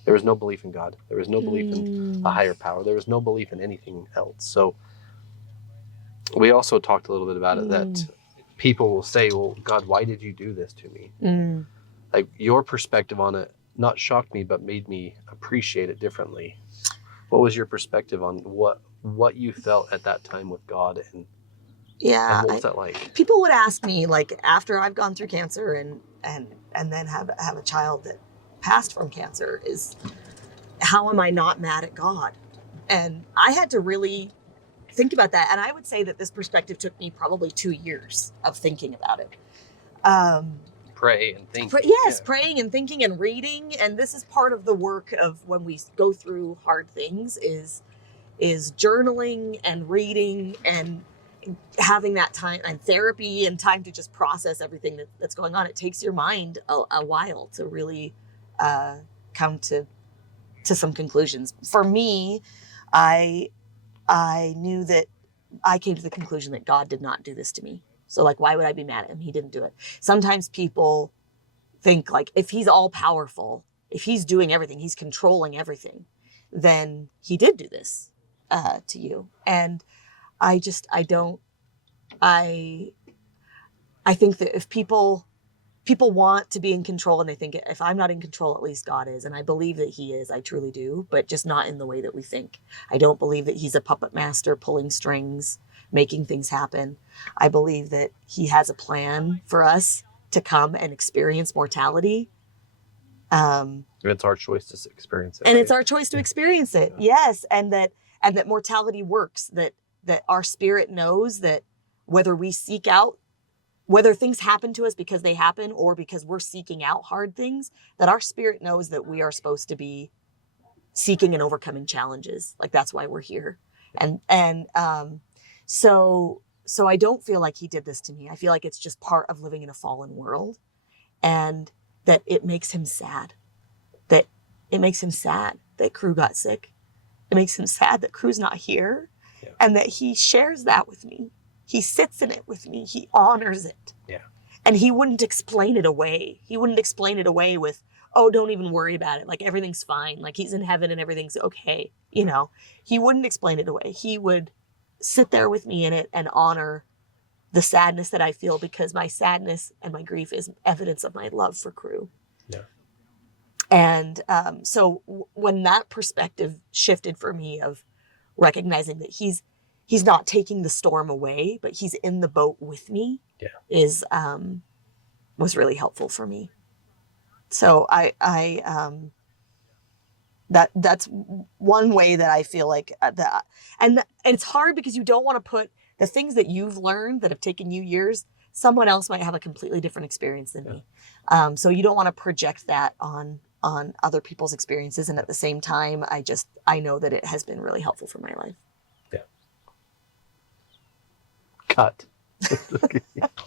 There was no belief in God. There was no belief in a higher power. There was no belief in anything else. So we also talked a little bit about it, that people will say, well, God, why did you do this to me? Like, your perspective on it not shocked me, but made me appreciate it differently. What was your perspective on what you felt at that time with God, and what was that like? People would ask me, like, after I've gone through cancer and then have a child that passed from cancer, is how am I not mad at God? And I had to really think about that. And I would say that this perspective took me probably 2 years of thinking about it. Pray and think. Praying and thinking and reading. And this is part of the work of when we go through hard things, is journaling and reading and having that time and therapy and time to just process everything that's going on. It takes your mind a while to really come to some conclusions. For me, I knew that I came to the conclusion that God did not do this to me. So, like, why would I be mad at him? He didn't do it. Sometimes people think, like, if he's all powerful, if he's doing everything, he's controlling everything, then he did do this to you. And I think that if people want to be in control, and they think, if I'm not in control, at least God is. And I believe that he is. I truly do, but just not in the way that we think. I don't believe that he's a puppet master pulling strings, making things happen. I believe that he has a plan for us to come and experience mortality. It's our choice to experience it. And it's our choice to experience it. Yes. And that mortality works, that our spirit knows that whether we seek out, whether things happen to us because they happen or because we're seeking out hard things, that our spirit knows that we are supposed to be seeking and overcoming challenges. Like, that's why we're here. So I don't feel like he did this to me. I feel like it's just part of living in a fallen world, and that it makes him sad. That Crew got sick. It makes him sad that Crew's not here, and that he shares that with me. he sits in it with me. He honors it. Yeah. And he wouldn't explain it away. He wouldn't explain it away with, oh, don't even worry about it. Like, everything's fine. Like, he's in heaven and everything's okay. You know, he wouldn't explain it away. He would sit there with me in it and honor the sadness that I feel, because my sadness and my grief is evidence of my love for Crew. Yeah. And so when that perspective shifted for me of recognizing that he's not taking the storm away, but he's in the boat with me, was really helpful for me. So that's one way that I feel like that, and it's hard because you don't want to put the things that you've learned that have taken you years. Someone else might have a completely different experience than me, so you don't want to project that on other people's experiences. And at the same time, I know that it has been really helpful for my life. Yeah. Cut.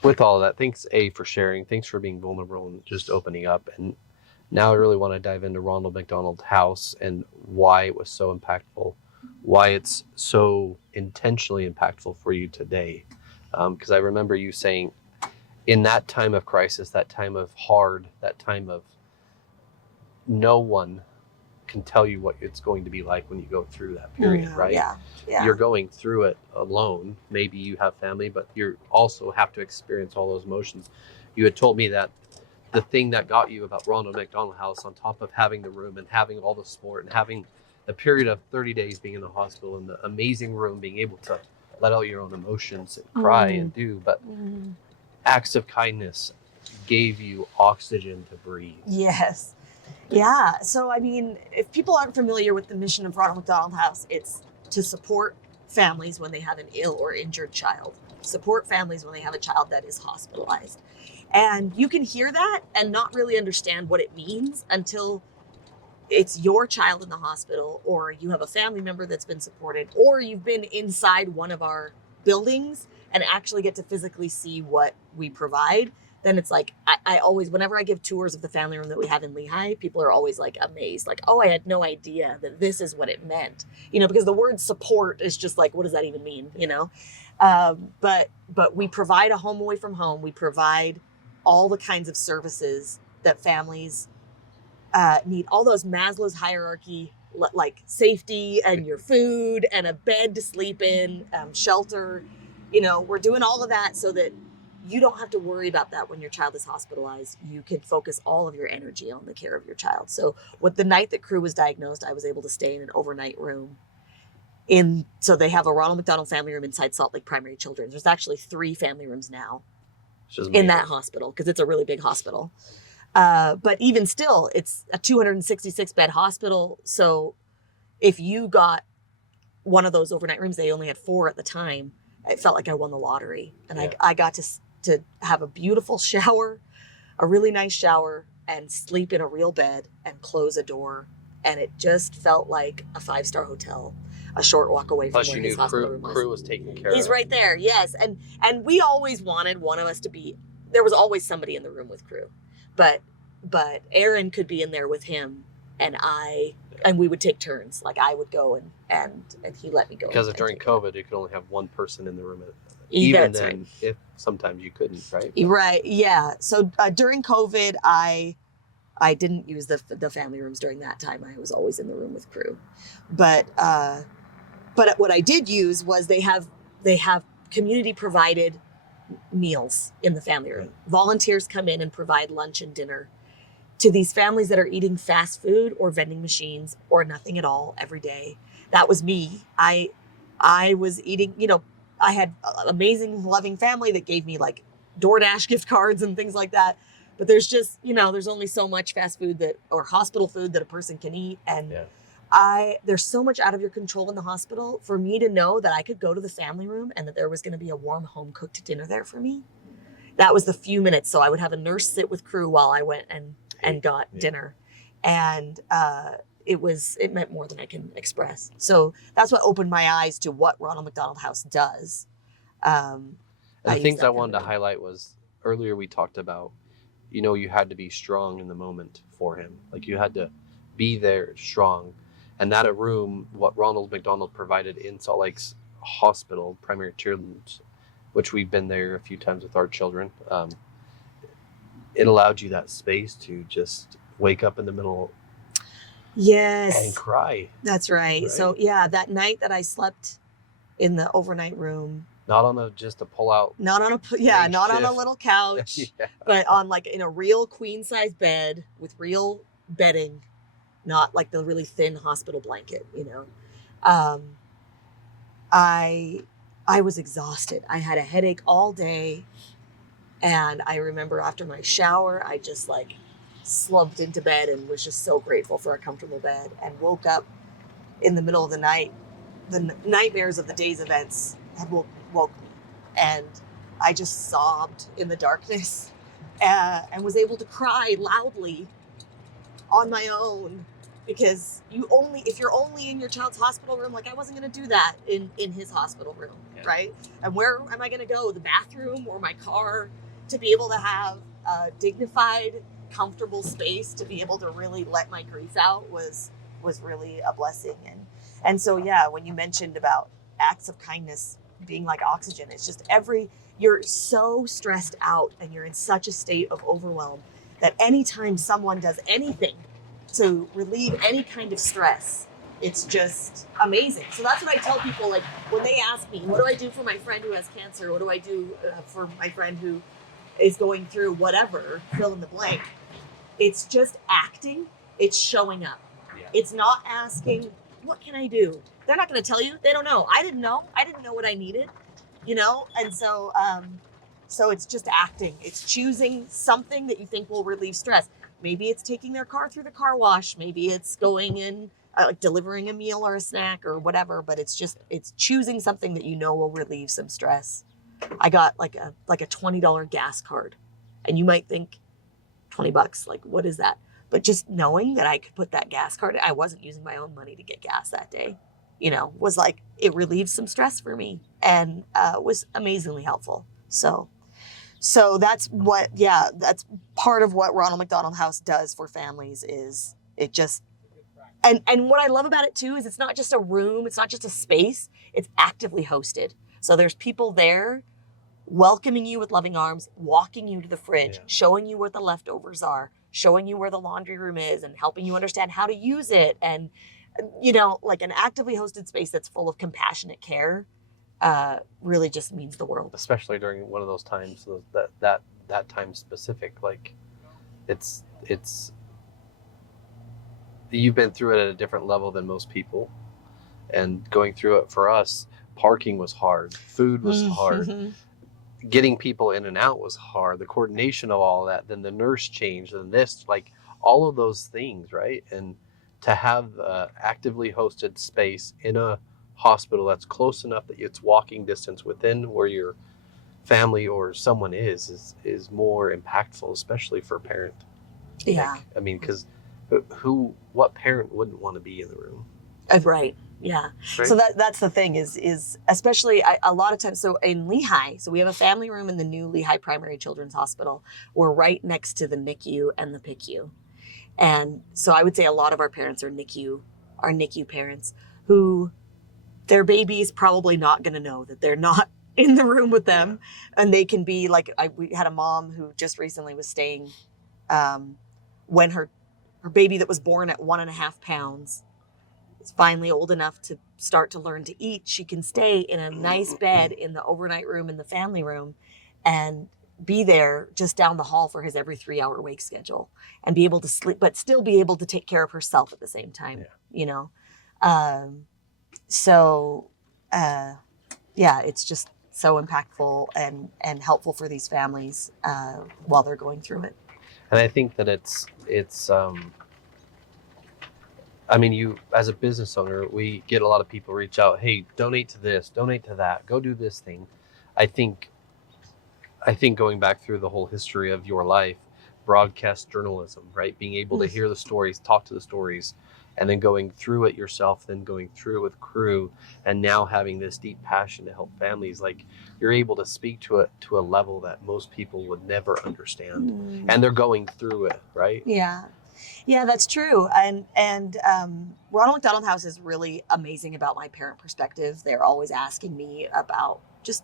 With all of that, thanks for sharing. Thanks for being vulnerable and just opening up. And now I really want to dive into Ronald McDonald House and why it was so impactful, why it's so intentionally impactful for you today. Because I remember you saying in that time of crisis, that time of that time of no one can tell you what it's going to be like when you go through that period, right? Yeah. You're going through it alone. Maybe you have family, but you also have to experience all those emotions. You had told me that the thing that got you about Ronald McDonald House, on top of having the room and having all the support and having a period of 30 days being in the hospital and the amazing room, being able to let out your own emotions and cry and do, but acts of kindness gave you oxygen to breathe. Yes. Yeah. So, I mean, if people aren't familiar with the mission of Ronald McDonald House, it's to support families when they have an ill or injured child, support families when they have a child that is hospitalized. And you can hear that and not really understand what it means until it's your child in the hospital, or you have a family member that's been supported, or you've been inside one of our buildings and actually get to physically see what we provide. Then it's like, I always, whenever I give tours of the family room that we have in Lehigh, people are always like amazed, like, oh, I had no idea that this is what it meant, you know, because the word support is just like, what does that even mean, you know? But we provide a home away from home. We provide all the kinds of services that families need, all those Maslow's hierarchy, like safety and your food and a bed to sleep in, shelter. You know, we're doing all of that so that you don't have to worry about that when your child is hospitalized. You can focus all of your energy on the care of your child. So with the night that Crew was diagnosed, I was able to stay in an overnight room. So they have a Ronald McDonald family room inside Salt Lake Primary Children's. There's actually 3 family rooms now in that hospital, because it's a really big hospital. But even still, it's a 266 bed hospital. So if you got one of those overnight rooms, they only had 4 at the time. It felt like I won the lottery. And I got to have a beautiful shower, a really nice shower, and sleep in a real bed and close a door. And it just felt like a 5-star hotel, a short walk away from where his hospital room was. Crew was taken care of. He's right there, yes. And we always wanted one of us to be, there was always somebody in the room with Crew. But Aaron could be in there with him, and we would take turns. Like, I would go and he let me go. Because during COVID, you could only have one person in the room. Even then, right. If sometimes you couldn't, right? Right, yeah. So during COVID, I didn't use the family rooms during that time. I was always in the room with Crew. But what I did use was they have community provided meals in the family room. Volunteers come in and provide lunch and dinner to these families that are eating fast food or vending machines or nothing at all every day. That was me. I was eating, you know, I had an amazing, loving family that gave me like DoorDash gift cards and things like that. But there's just, you know, there's only so much fast food or hospital food that a person can eat. And there's so much out of your control in the hospital. For me to know that I could go to the family room and that there was going to be a warm home cooked dinner there for me, that was the few minutes. So I would have a nurse sit with Crew while I went and got dinner. And it meant more than I can express. So that's what opened my eyes to what Ronald McDonald House does. And the things I wanted to highlight was, earlier we talked about, you know, you had to be strong in the moment for him. Like, you had to be there strong. And that a room, what Ronald McDonald provided in Salt Lake's hospital, Primary Children's, which we've been there a few times with our children. It allowed you that space to just wake up in the middle and Yes, cry, that's right. right? So yeah, that night that I slept in the overnight room, Not on just a pull out. not on not on a Makeshift. little couch, Yeah. but on like in a real queen size bed with real bedding, not like the really thin hospital blanket, you know. Um, I I was exhausted. I had a headache all day, and I remember after my shower, I just like slumped into bed and was just so grateful for a comfortable bed, and woke up in the middle of the night. The nightmares of the day's events had woke me, and I just sobbed in the darkness, and was able to cry loudly on my own, because if you're only in your child's hospital room, like I wasn't going to do that in his hospital room, Yeah. right? And where am I going to go? The bathroom or my car? To be able to have a dignified, comfortable space to be able to really let my grief out was really a blessing. And so yeah, when you mentioned about acts of kindness being like oxygen, it's just you're so stressed out and you're in such a state of overwhelm that anytime someone does anything to relieve any kind of stress, it's just amazing. So that's what I tell people, like when they ask me, what do I do for my friend who has cancer? What do I do for my friend who is going through whatever, fill in the blank? It's just acting. It's showing up. Yeah. It's not asking, what can I do? They're not going to tell you. They don't know. I didn't know what I needed, you know? And so, so it's just acting. It's choosing something that you think will relieve stress. Maybe it's taking their car through the car wash. Maybe it's going in, delivering a meal or a snack or whatever, but it's choosing something that you know will relieve some stress. I got like a $20 gas card, and you might think $20, like what is that? But just knowing that I could put that gas card, I wasn't using my own money to get gas that day, you know, was like, it relieved some stress for me, and was amazingly helpful. So that's that's part of what Ronald McDonald House does for families. Is it just, and what I love about it too is it's not just a room, it's not just a space, it's actively hosted. So there's people there welcoming you with loving arms, walking you to the fridge, showing you where the leftovers are, showing you where the laundry room is, and helping you understand how to use it. And, you know, like an actively hosted space that's full of compassionate care really just means the world. Especially during one of those times, that time specific, like it's you've been through it at a different level than most people, and going through it for us, parking was hard, food was hard, getting people in and out was hard, the coordination of all of that, then the nurse changed, and this, like all of those things, right? And to have actively hosted space in a hospital that's close enough that it's walking distance within where your family or someone is more impactful, especially for a parent. Yeah. Like, I mean, because what parent wouldn't want to be in the room? Right. Yeah. Right? So that's the thing is especially a lot of times. So in Lehigh, so we have a family room in the new Lehigh Primary Children's Hospital. We're right next to the NICU and the PICU. And so I would say a lot of our parents are NICU parents who their baby is probably not going to know that they're not in the room with them. Yeah. And they can be like, we had a mom who just recently was staying when her baby that was born at 1.5 pounds is finally old enough to start to learn to eat. She can stay in a nice bed in the overnight room in the family room and be there just down the hall for his every 3-hour wake schedule, and be able to sleep, but still be able to take care of herself at the same time, you know? It's just so impactful and helpful for these families while they're going through it. And I think that it's I mean, you as a business owner, we get a lot of people reach out, hey, donate to this, donate to that, go do this thing. I think going back through the whole history of your life, broadcast journalism, right? Being able to hear the stories, talk to the stories, and then going through it yourself, then going through it with crew, and now having this deep passion to help families, like you're able to speak to it to a level that most people would never understand. And they're going through it, right? Yeah, that's true. And Ronald McDonald House is really amazing about my parent perspective. They're always asking me about just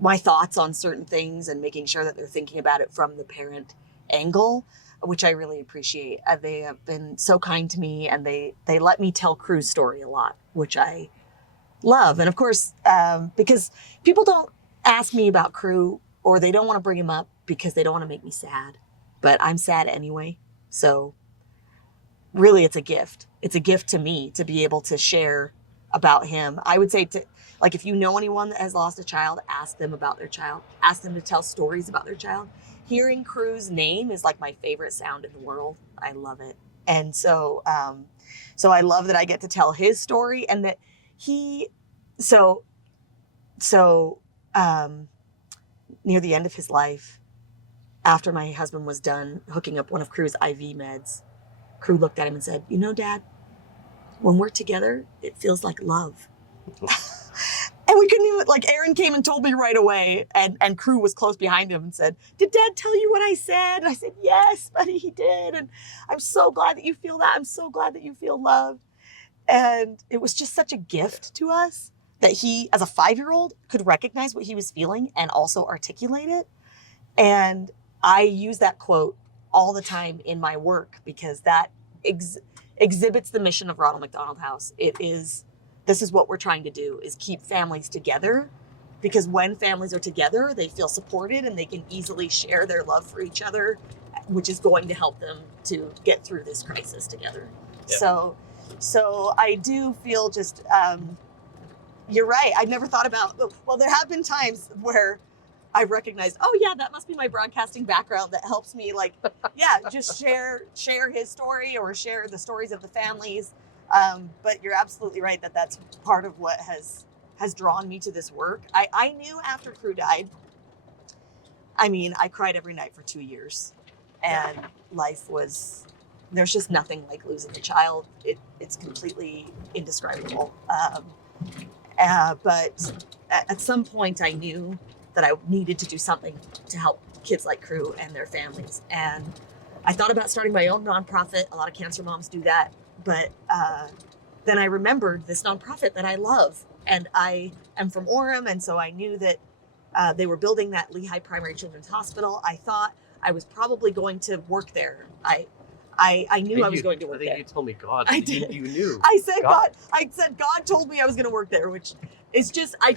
my thoughts on certain things and making sure that they're thinking about it from the parent angle, which I really appreciate. They have been so kind to me, and they let me tell Crew's story a lot, which I love. And of course, because people don't ask me about Crew, or they don't want to bring him up because they don't want to make me sad, but I'm sad anyway. So really, it's a gift. It's a gift to me to be able to share about him. I would say, to like, if you know anyone that has lost a child, ask them about their child. Ask them to tell stories about their child. Hearing Crew's name is like my favorite sound in the world. I love it. And so so I love that I get to tell his story, and that he so near the end of his life, after my husband was done hooking up one of Crew's IV meds, Crew looked at him and said, "You know, Dad, when we're together, it feels like love." And we couldn't even, like, Aaron came and told me right away, and Crew was close behind him and said, "Did Dad tell you what I said?" And I said, "Yes, buddy, he did. And I'm so glad that you feel that. I'm so glad that you feel loved." And it was just such a gift to us that he, as a 5-year-old, could recognize what he was feeling and also articulate it. And I use that quote all the time in my work, because that exhibits the mission of Ronald McDonald House. This is what we're trying to do, is keep families together, because when families are together, they feel supported and they can easily share their love for each other, which is going to help them to get through this crisis together. Yeah. So I do feel just, you're right. I never thought about, well, there have been times where I recognized, oh yeah, that must be my broadcasting background that helps me, like, yeah, just share his story or share the stories of the families. But you're absolutely right that that's part of what has drawn me to this work. I knew after Crew died, I mean, I cried every night for 2 years, and there's just nothing like losing a child. It's completely indescribable. But at some point I knew that I needed to do something to help kids like Crew and their families. And I thought about starting my own nonprofit. A lot of cancer moms do that. But then I remembered this nonprofit that I love. And I am from Orem, and so I knew that they were building that Lehigh Primary Children's Hospital. I thought I was probably going to work there. I knew I was going to work there. I think you told me God. I did. You knew. I said God. I said God told me I was going to work there, which is just, I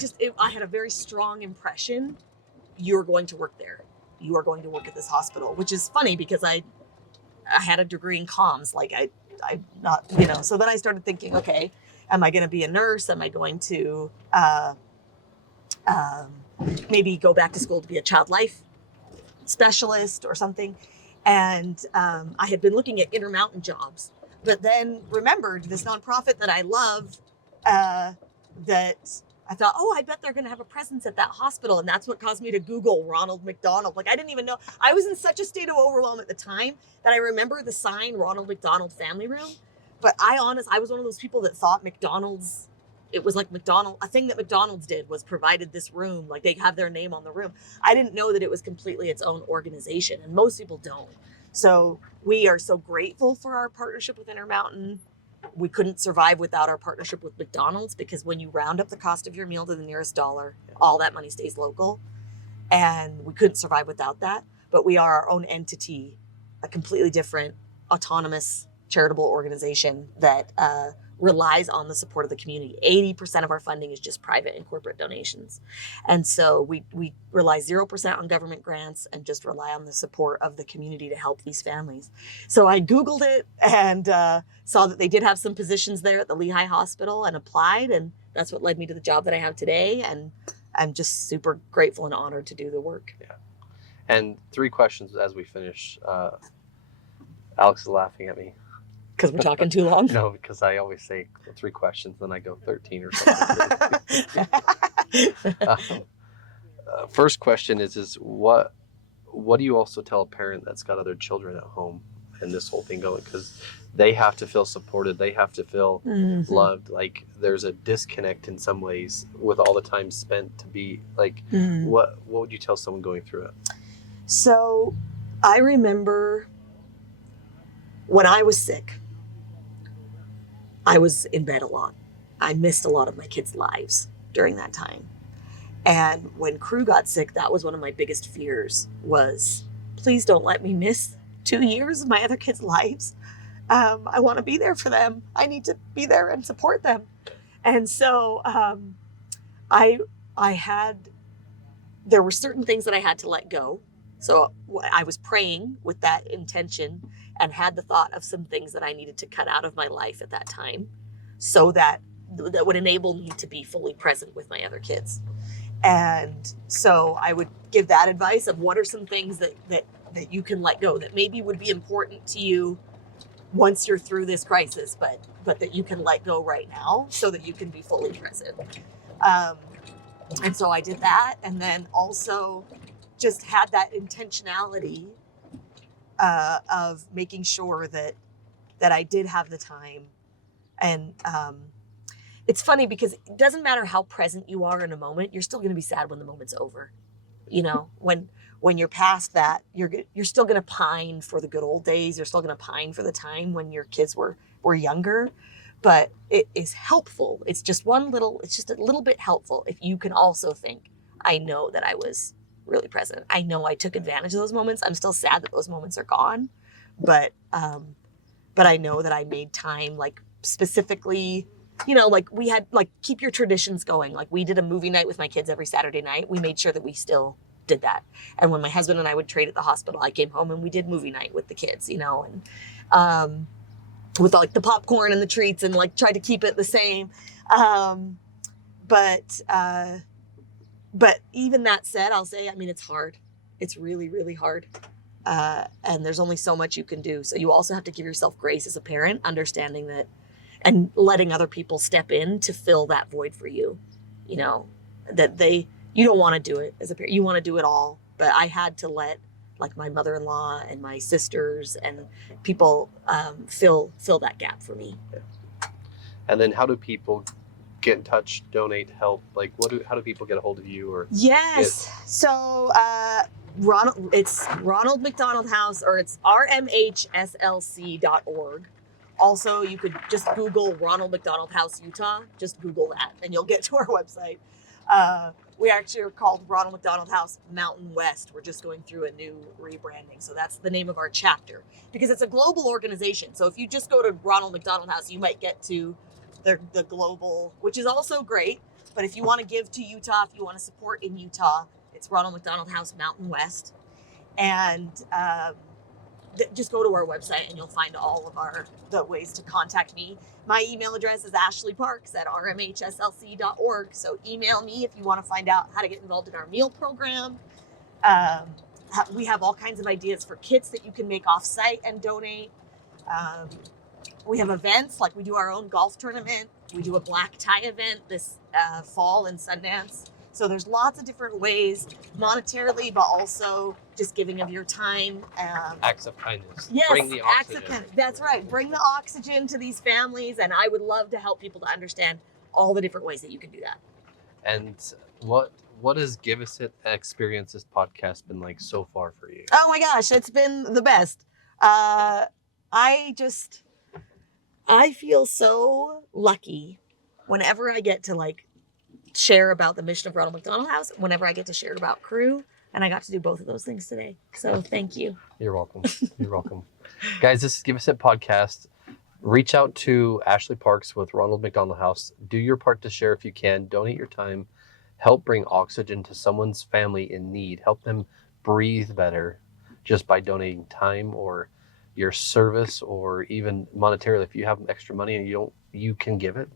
had a very strong impression. You're going to work there. You are going to work at this hospital, which is funny because I had a degree in comms. Like I not, so then I started thinking, okay, am I going to be a nurse? Am I going to maybe go back to school to be a child life specialist or something? And I had been looking at Intermountain jobs, but then remembered this nonprofit that I love, that I thought, oh, I bet they're going to have a presence at that hospital. And that's what caused me to Google Ronald McDonald. Like, I didn't even know. I was in such a state of overwhelm at the time that I remember the sign Ronald McDonald Family Room. But I was one of those people that thought McDonald's, it was like a thing that McDonald's did was provided this room, like they have their name on the room. I didn't know that it was completely its own organization, and most people don't. So we are so grateful for our partnership with Intermountain. We couldn't survive without our partnership with McDonald's, because when you round up the cost of your meal to the nearest dollar, all that money stays local. And we couldn't survive without that. But we are our own entity, a completely different, autonomous, charitable organization that relies on the support of the community. 80% of our funding is just private and corporate donations. And so we rely 0% on government grants and just rely on the support of the community to help these families. So I Googled it and saw that they did have some positions there at the Lehigh Hospital and applied. And that's what led me to the job that I have today. And I'm just super grateful and honored to do the work. Yeah. And 3 questions as we finish. Alex is laughing at me. Because we're talking too long? No, because I always say 3 questions, then I go 13 or something. First question is what do you also tell a parent that's got other children at home and this whole thing going? Because they have to feel supported. They have to feel loved. Like, there's a disconnect in some ways with all the time spent to be like, what would you tell someone going through it? So I remember when I was sick, I was in bed a lot. I missed a lot of my kids' lives during that time. And when Crew got sick, that was one of my biggest fears was, please don't let me miss 2 years of my other kids' lives. I want to be there for them. I need to be there and support them. And so I had, there were certain things that I had to let go. So I was praying with that intention and had the thought of some things that I needed to cut out of my life at that time so that would enable me to be fully present with my other kids. And so I would give that advice of what are some things that you can let go that maybe would be important to you once you're through this crisis, but that you can let go right now so that you can be fully present. And so I did that, and then also just had that intentionality of making sure that I did have the time. And it's funny because it doesn't matter how present you are in a moment, you're still going to be sad when the moment's over. You know, when you're past that, you're still going to pine for the good old days. You're still going to pine for the time when your kids were younger. But it is helpful. It's just a little bit helpful if you can also think, I know that I was really present. I know I took advantage of those moments. I'm still sad that those moments are gone, but I know that I made time, like specifically, you know, like we had, like, keep your traditions going. Like we did a movie night with my kids every Saturday night. We made sure that we still did that. And when my husband and I would trade at the hospital, I came home and we did movie night with the kids, you know, and with like the popcorn and the treats and like tried to keep it the same. But even that said, I'll say, I mean, it's hard. It's really, really hard. And there's only so much you can do. So you also have to give yourself grace as a parent, understanding that, and letting other people step in to fill that void for you. You know, that you don't want to do it as a parent. You want to do it all. But I had to let like my mother-in-law and my sisters and people fill that gap for me. And then how do people get in touch, donate, help? Like how do people get a hold of you? Or yes. So it's Ronald McDonald House, or it's rmhslc.org. Also, you could just Google Ronald McDonald House, Utah. Just Google that and you'll get to our website. We actually are called Ronald McDonald House Mountain West. We're just going through a new rebranding. So that's the name of our chapter because it's a global organization. So if you just go to Ronald McDonald House, you might get to the global, which is also great. But if you want to give to Utah, if you want to support in Utah, it's Ronald McDonald House Mountain West. And just go to our website and you'll find all of the ways to contact me. My email address is ashleyparks@rmhslc.org. So email me if you want to find out how to get involved in our meal program. We have all kinds of ideas for kits that you can make off-site and donate. We have events, like we do our own golf tournament. We do a black tie event this fall in Sundance. So there's lots of different ways, monetarily, but also just giving of your time. Acts of kindness. Yes, Bring the acts oxygen. of kindness. That's right. Bring the oxygen to these families, and I would love to help people to understand all the different ways that you can do that. And what has Give Us It experience this podcast been like so far for you? Oh my gosh, it's been the best. I feel so lucky whenever I get to like share about the mission of Ronald McDonald House, whenever I get to share about Crew, and I got to do both of those things today. So thank you. You're welcome. You're welcome. Guys, this is Give Us It podcast. Reach out to Ashley Parks with Ronald McDonald House. Do your part to share if you can. Donate your time. Help bring oxygen to someone's family in need. Help them breathe better just by donating time or your service, or even monetarily. If you have extra money and you can give it,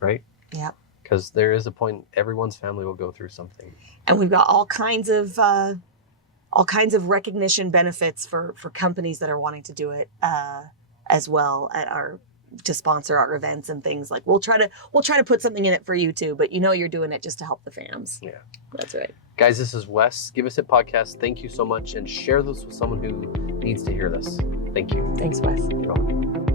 right? Yeah. Because there is a point everyone's family will go through something. And we've got all kinds of recognition benefits for companies that are wanting to do it as well to sponsor our events and things. Like we'll try to put something in it for you too, but you know you're doing it just to help the fams. Yeah. That's right. Guys, this is Wes. Give Us It podcast. Thank you so much, and share this with someone who needs to hear this. Thank you. Thanks, Wes. You're welcome.